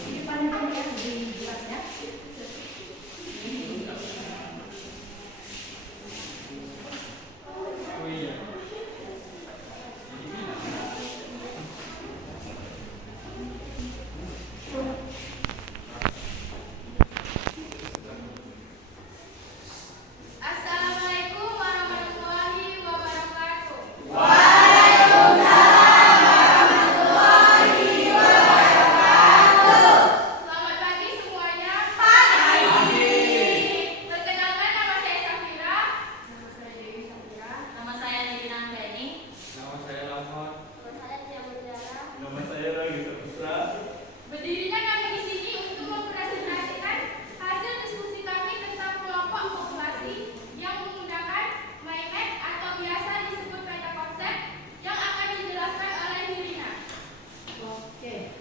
Di depan ya, lebih jelas ya. Assalamualaikum warahmatullahi wabarakatuh. Selamat pagi semuanya. Perkenalkan, nama saya Safira. Nama saya Dewi Safira. Nama saya Nidina Anggreni. Nama saya Rahmat. Nama saya Tia Mutiara. Nama saya Ragi Saputra. Berdirinya kami di sini untuk mempresentasikan hasil diskusi kami tentang kelompok populasi yang menggunakan mind map atau biasa disebut peta konsep yang akan dijelaskan oleh Nirina. Oke.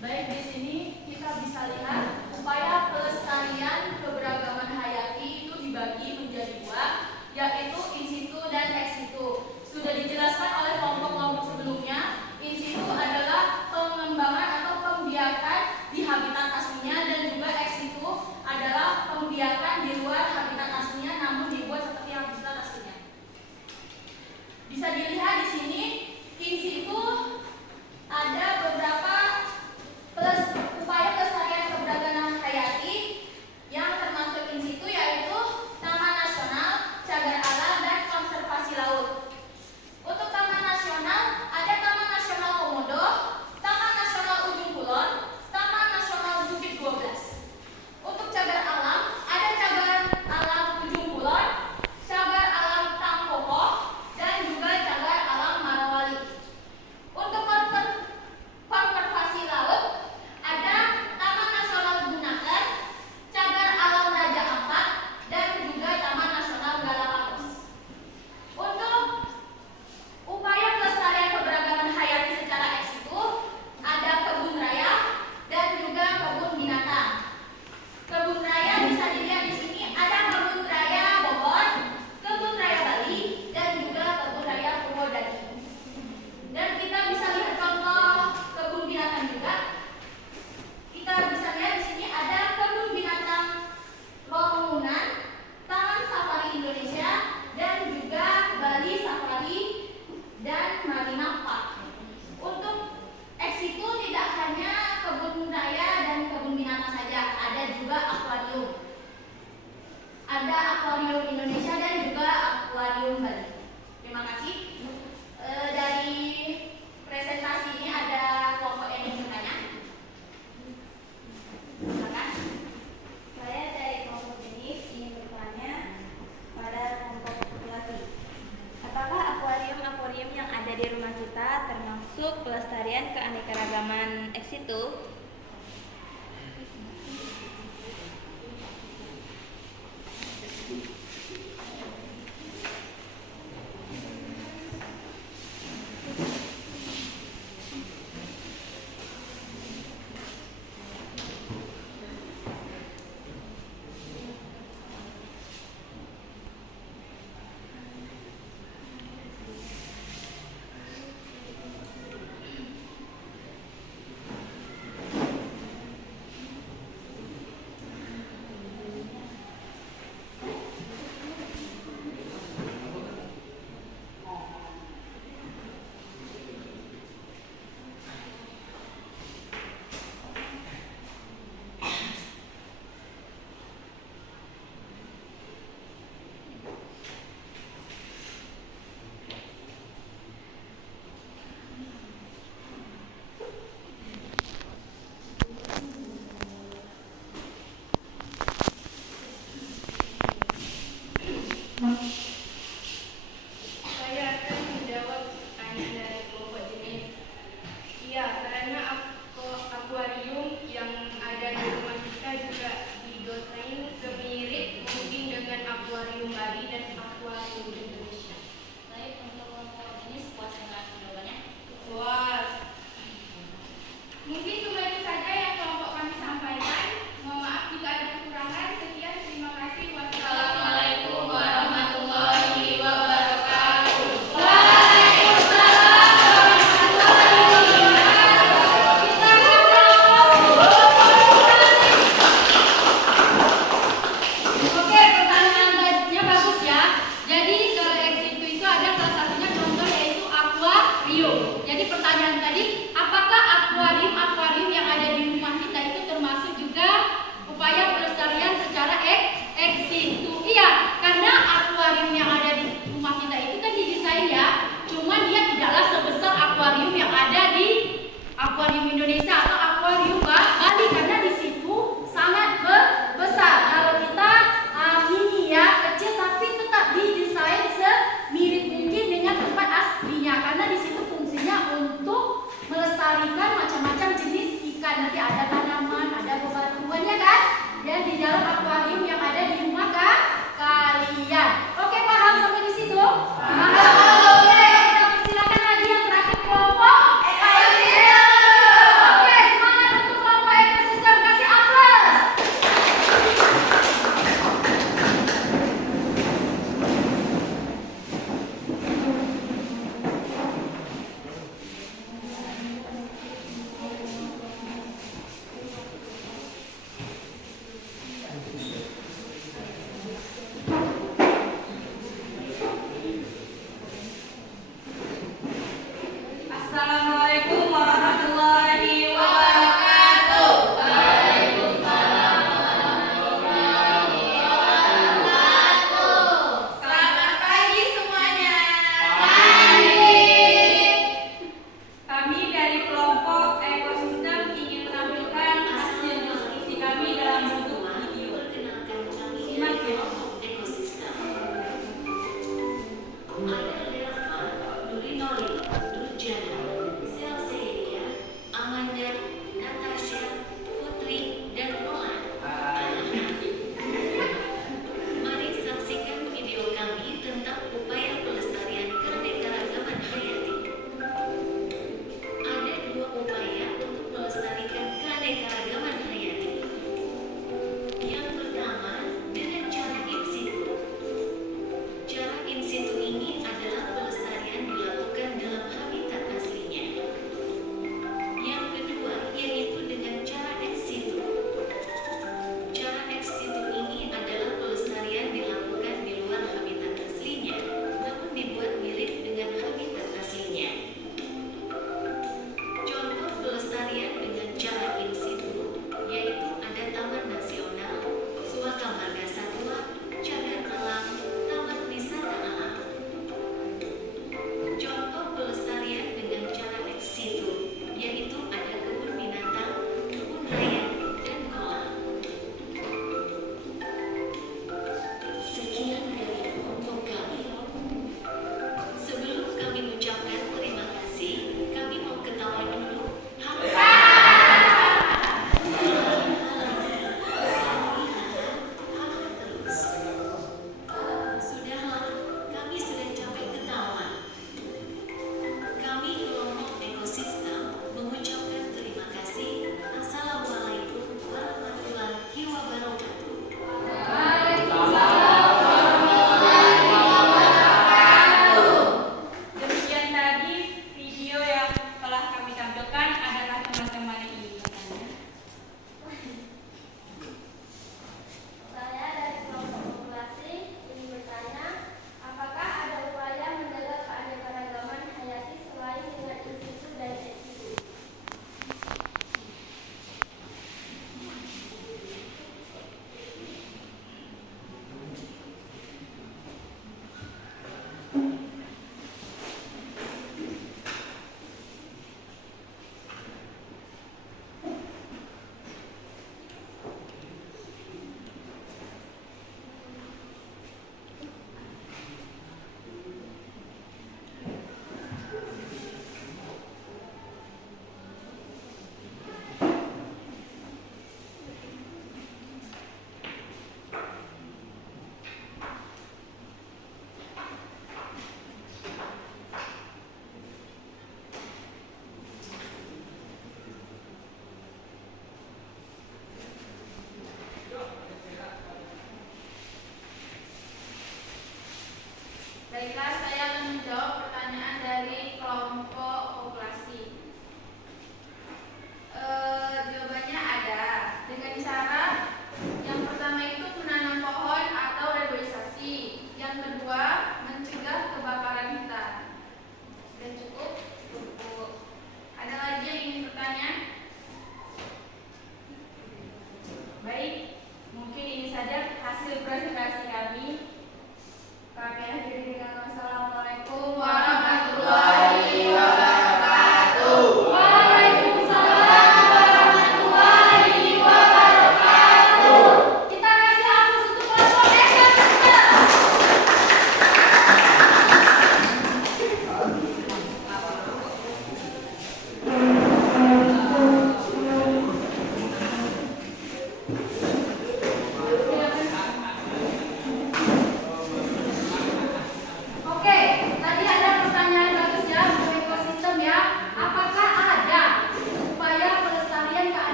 Baik, di sini kita bisa lihat upaya pelestarian keberagaman hayati itu dibagi menjadi dua, yaitu in situ dan ex situ. Sudah dijelaskan oleh kelompok-kelompok sebelumnya, in situ adalah pengembangan atau pembiakan di habitat aslinya, dan juga ex situ adalah pembiakan di luar habitat aslinya namun dibuat seperti habitat aslinya. Bisa dilihat di sini in situ ada beberapa upaya pelestarian keberagaman hayati yang termasuk in situ, yaitu Taman Nasional, Cagar Alam, dan Konservasi Laut. Untuk Taman Nasional ada Taman Nasional Komodo, Taman Nasional Ujung Kulon, Taman Nasional Bukit 12. Untuk cagar alam ada Cagar Alam Ujung Kulon, Cagar Alam Tangkoko, dan juga Cagar Alam Marawali. termasuk pelestarian keanekaragaman ex situ.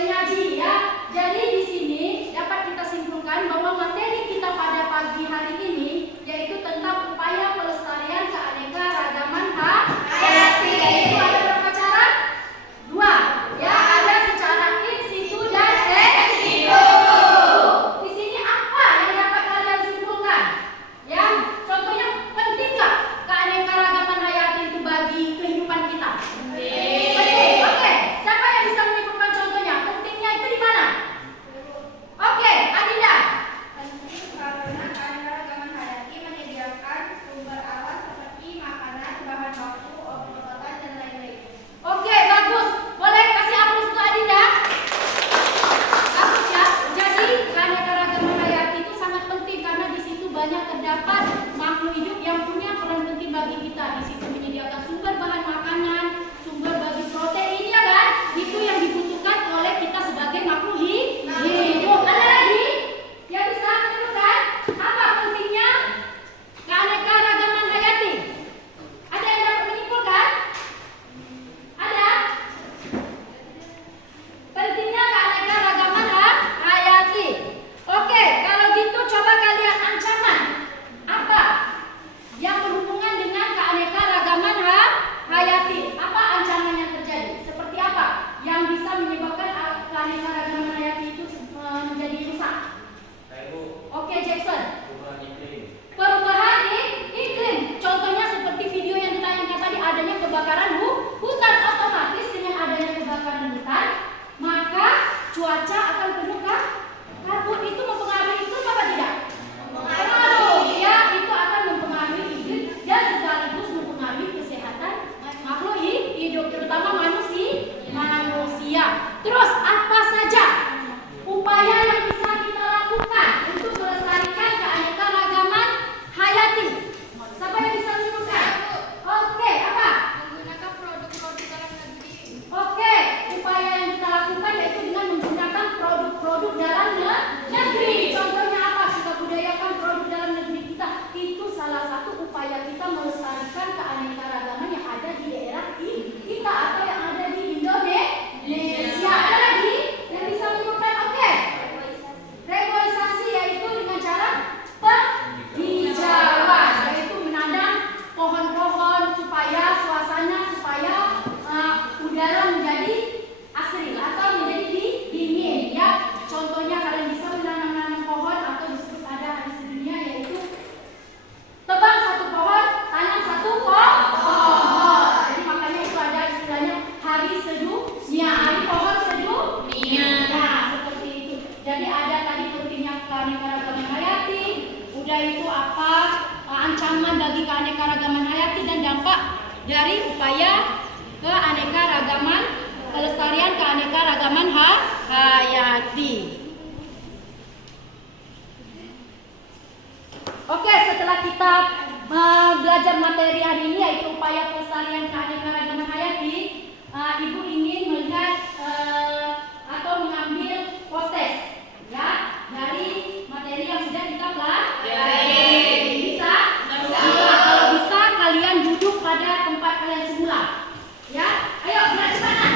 penyaji ya. Jadi di sini dapat kita simpulkan bahwa materi kita pada pagi hari ini yaitu tentang upaya pelestarian keanekaragaman hayati. Itu ada berapa cara? 2. Ya, ada secara in situ dan ex situ. Di sini apa yang dapat kalian simpulkan? Ya, contohnya penting nggak keanekaragaman hayati itu bagi kehidupan kita? Penting. Oke, siapa yang bisa menyebutkan contohnya? Pentingnya itu di mana? Oke, Adinda. Penting karena keanekaragaman hayati menyediakan sumber alam seperti makanan, bahan baku, obat-obatan, dan lain-lain. Oke, bagus. Boleh kasih aplaus untuk Adinda? Bagus ya. Jadi keanekaragaman hayati itu sangat penting karena di situ banyak terdapat makhluk hidup yang punya peran penting bagi kita. Di situ menyediakan sumber bahan makanan, sumber bagi protein ya kan? Itu yang dibutuhkan oleh kita sebagai makhluk hidup. Ada lagi yang bisa menyebutkan apa pentingnya keanekaragaman hayati? Ada yang dapat menyimpulkan? Ada? Pentingnya keanekaragaman hayati. Oke, kalau gitu coba kalian ancaman apa yang berhubungan dengan keanekaragaman hayati? Apa ancaman yang terjadi? Seperti apa yang bisa menyebabkan keanekaragaman hayati itu menjadi rusak? Oke, Jackson. Perubahan iklim. Contohnya seperti video yang ditayangkan tadi, adanya kebakaran hutan. Otomatis dengan adanya kebakaran hutan, maka cuaca akan penuh kabut. Itu mempengaruhi iklim apa tidak? Mempengaruhi. Ya, itu akan mempengaruhi iklim dan sekaligus mempengaruhi kesehatan makhluk hidup, terutama manusia. Terus apa saja upaya yang bisa kita lakukan untuk melestarikan keanekaragaman hayati? Siapa yang bisa menyebutkan? Oke, apa? Menggunakan produk-produk dalam negeri. Oke, upaya yang kita lakukan yaitu dengan menggunakan produk-produk dalam negeri. Contohnya apa? Kita budayakan produk dalam negeri kita. Itu salah satu upaya kita melestarikan keanekaragaman yang ada di daerah kita atau yang ada di Indonesia. Ada lagi yang bisa menyebutkan? Oke. Reboisasi yaitu dengan cara penghijauan, yaitu menanam pohon-pohon supaya udara menjadi asri atau menjadi dingin ya. Contohnya kalian bisa menanam pohon atau disebut ada hari sedunia yaitu tebang satu pohon, tanam satu pohon. Jadi makanya itu ada istilahnya hari sedunia, hari pohon sedunia. Nah, seperti itu. Jadi ada tadi pentingnya keanekaragaman hayati, udah itu apa ancaman bagi keanekaragaman hayati dan dampak dari upaya keanekaragaman, pelestarian keanekaragaman hayati. Oke, setelah kita belajar materi hari ini yaitu upaya pelestarian keanekaragaman hayati, Ibu ingin melihat atau mengambil proses ya dari materi yang sudah kita pelajari. Bisa? Kalau bisa kalian duduk pada tempat kalian semula. Ya, ayo gerak cepat.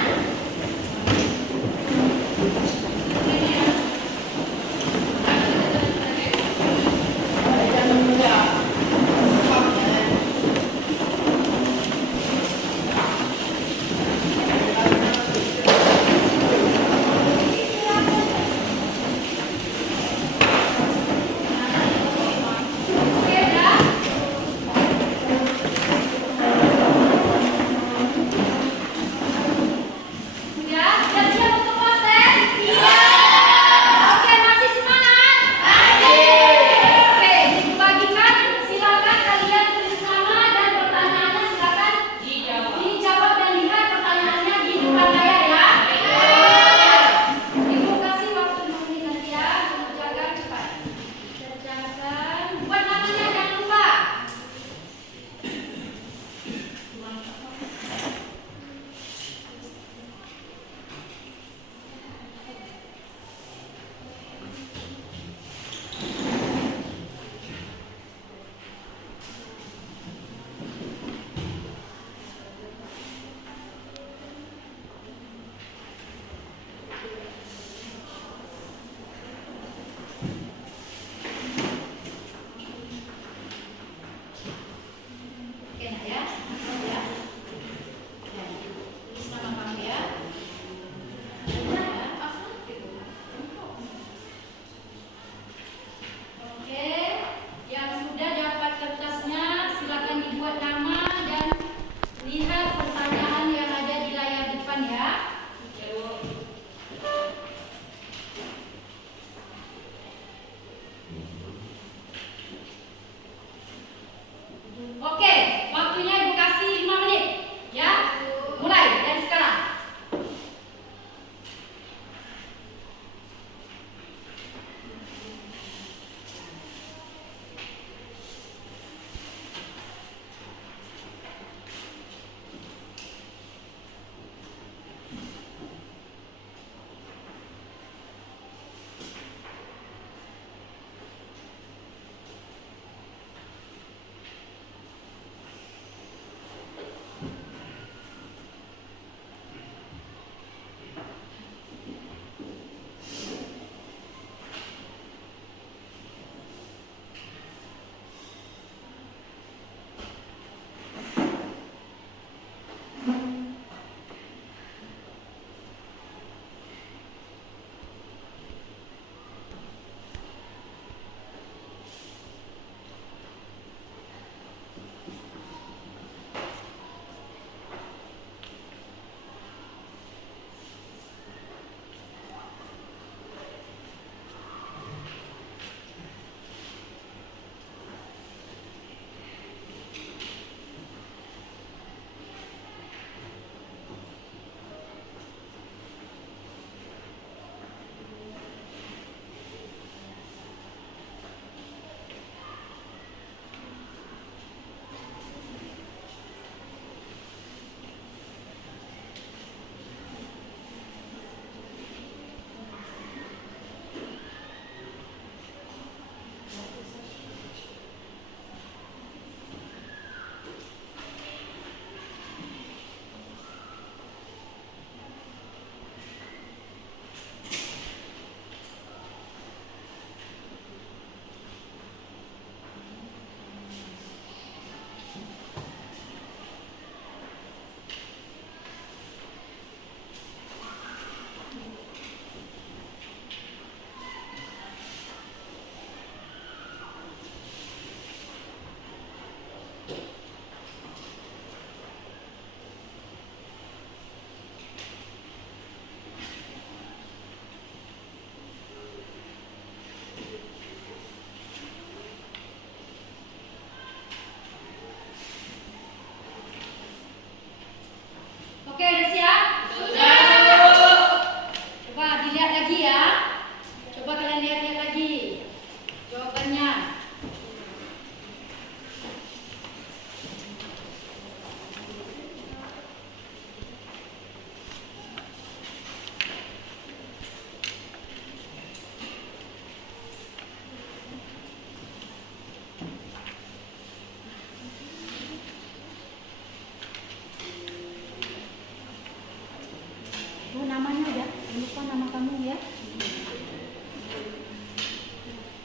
namanya udah, lupa nama kamu ya.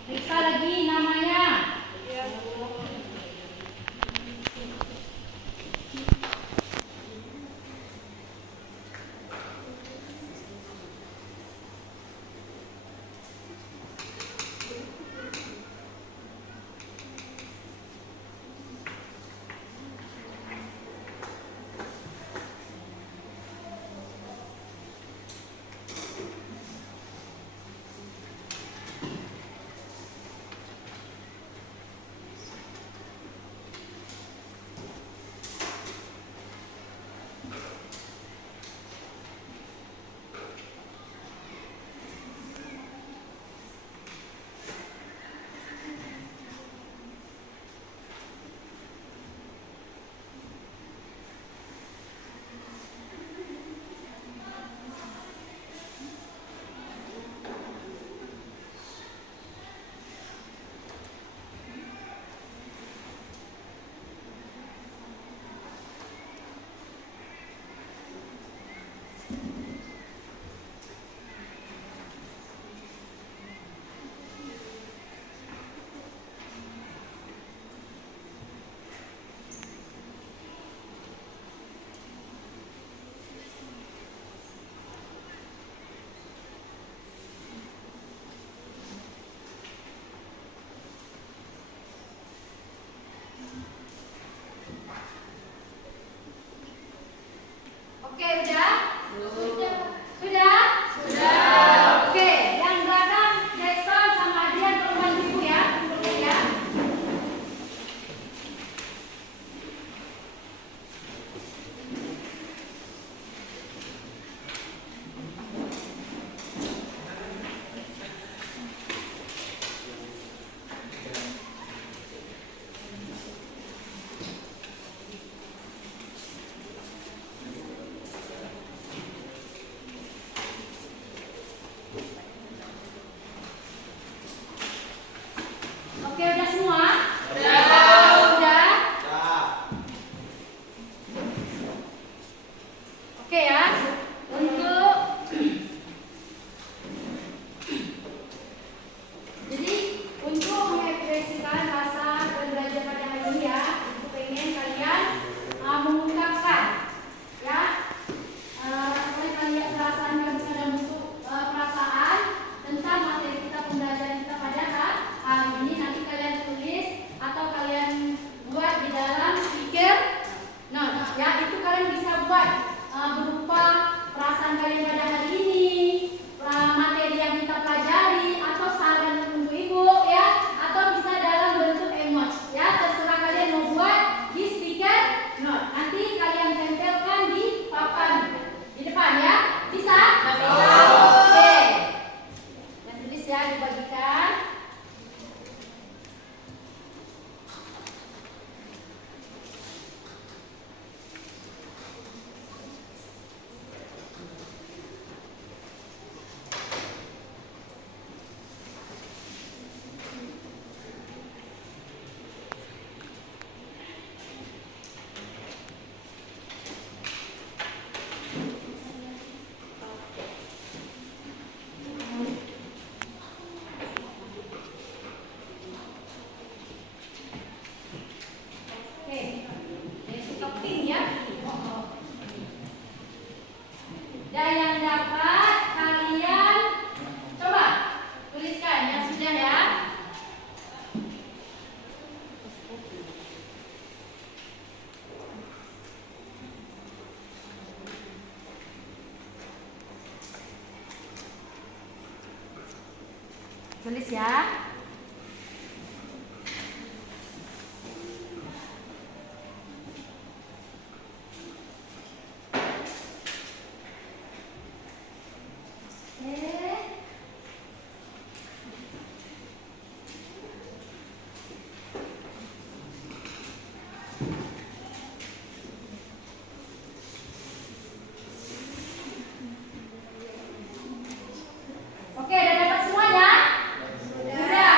Periksa lagi namanya. Oke, udah? Sudah? Oke, yang belakang Jason sama Adrian tolong bantu ibu ya. Oke ya. Oke, udah semua? Udah? Oke ya. Untuk jadi untuk mengekspresikan rasa dan belajar pada hari ini ya, aku pengen kalian mengungkapkan ya kalian perasaan yang bisa dalam bentuk perasaan tentang materi kita pembelajaran kita pada hari ini. Nanti kalian tulis atau kalian buat di dalam speaker note ya, itu kalian bisa buat berupa perasaan kalian pada hari ini, materi yang kita pelajari, atau saran untuk ibu ya, atau bisa dalam bentuk emoji ya, terserah kalian mau buat di speaker note. Nanti kalian tempelkan di papan di depan ya, bisa? Oke, dan tulis ya, dibagikan. Oke, ini suka pink ya. Dan yang dapat kalian coba tuliskan yang sudah ya. Tulis ya. Oke, udah dapat semuanya? Sudah.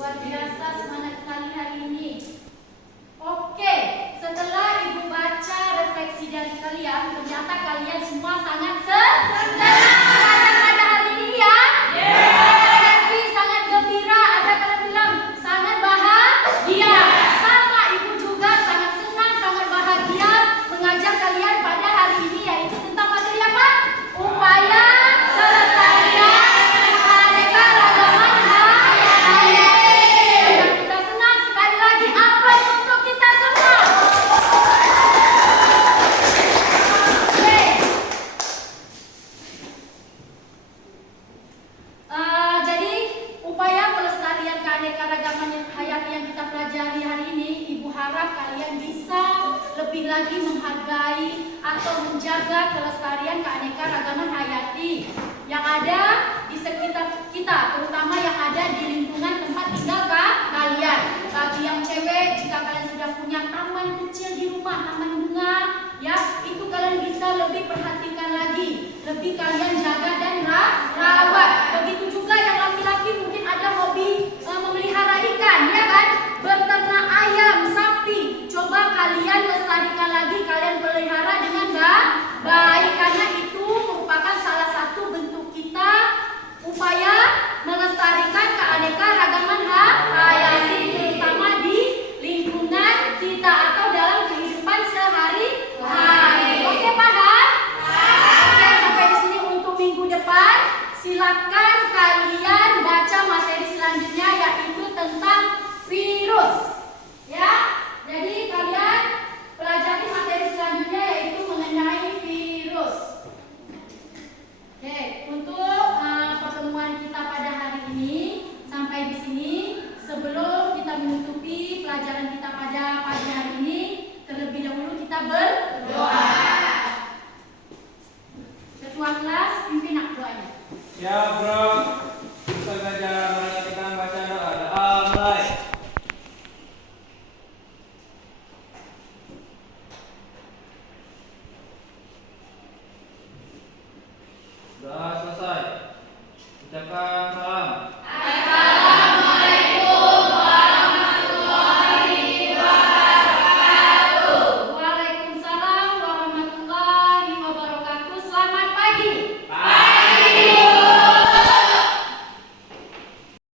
Luar biasa semangat sekali hari ini. Oke, setelah Ibu baca refleksi dari kalian, ternyata kalian semua sangat senang pada hari ini ya. Happy, sangat gembira. Ada kalian bilang sangat bahagia. Sama Ibu juga sangat senang, sangat bahagia mengajar kalian pada hari ini, yaitu tentang materi apa? Upaya kelestarian keanekaragaman hayati. Kita senang sekali lagi, apa untuk kita semua. Oke. Jadi upaya pelestarian keanekaragaman hayati yang kita pelajari hari ini, Ibu harap kalian bisa lebih lagi menghargai atau menjaga kelestarian keanekaragaman hayati yang ada di sekitar kita, terutama yang ada di lingkungan tempat tinggal kalian. Bagi yang cewek, jika kalian sudah punya taman kecil di rumah, taman bunga, ya, itu kalian bisa lebih perhatikan lagi, lebih kalian jaga dan rawat. Begitu juga yang laki-laki mungkin ada hobi memelihara ikan, ya kan? Berternak ayam, sapi. Coba kalian lestarikan lagi, kalian pelihara dengan baik, karena itu merupakan salah satu bentuk kita upaya melestarikan keanekaragaman hayati, terutama di lingkungan kita atau dalam kehidupan sehari-hari. Oke, paham? Oke, sampai di sini untuk minggu depan. Silakan kalian baca materi selanjutnya, yaitu tentang virus. Ya, jadi kalian pelajari materi selanjutnya yaitu mengenai virus. Oke, untuk pertemuan kita pada hari ini sampai di sini. Sebelum kita menutupi pelajaran kita pada pagi hari ini, terlebih dahulu kita berdoa. Ketua kelas, pimpin doanya. Ya, Bro.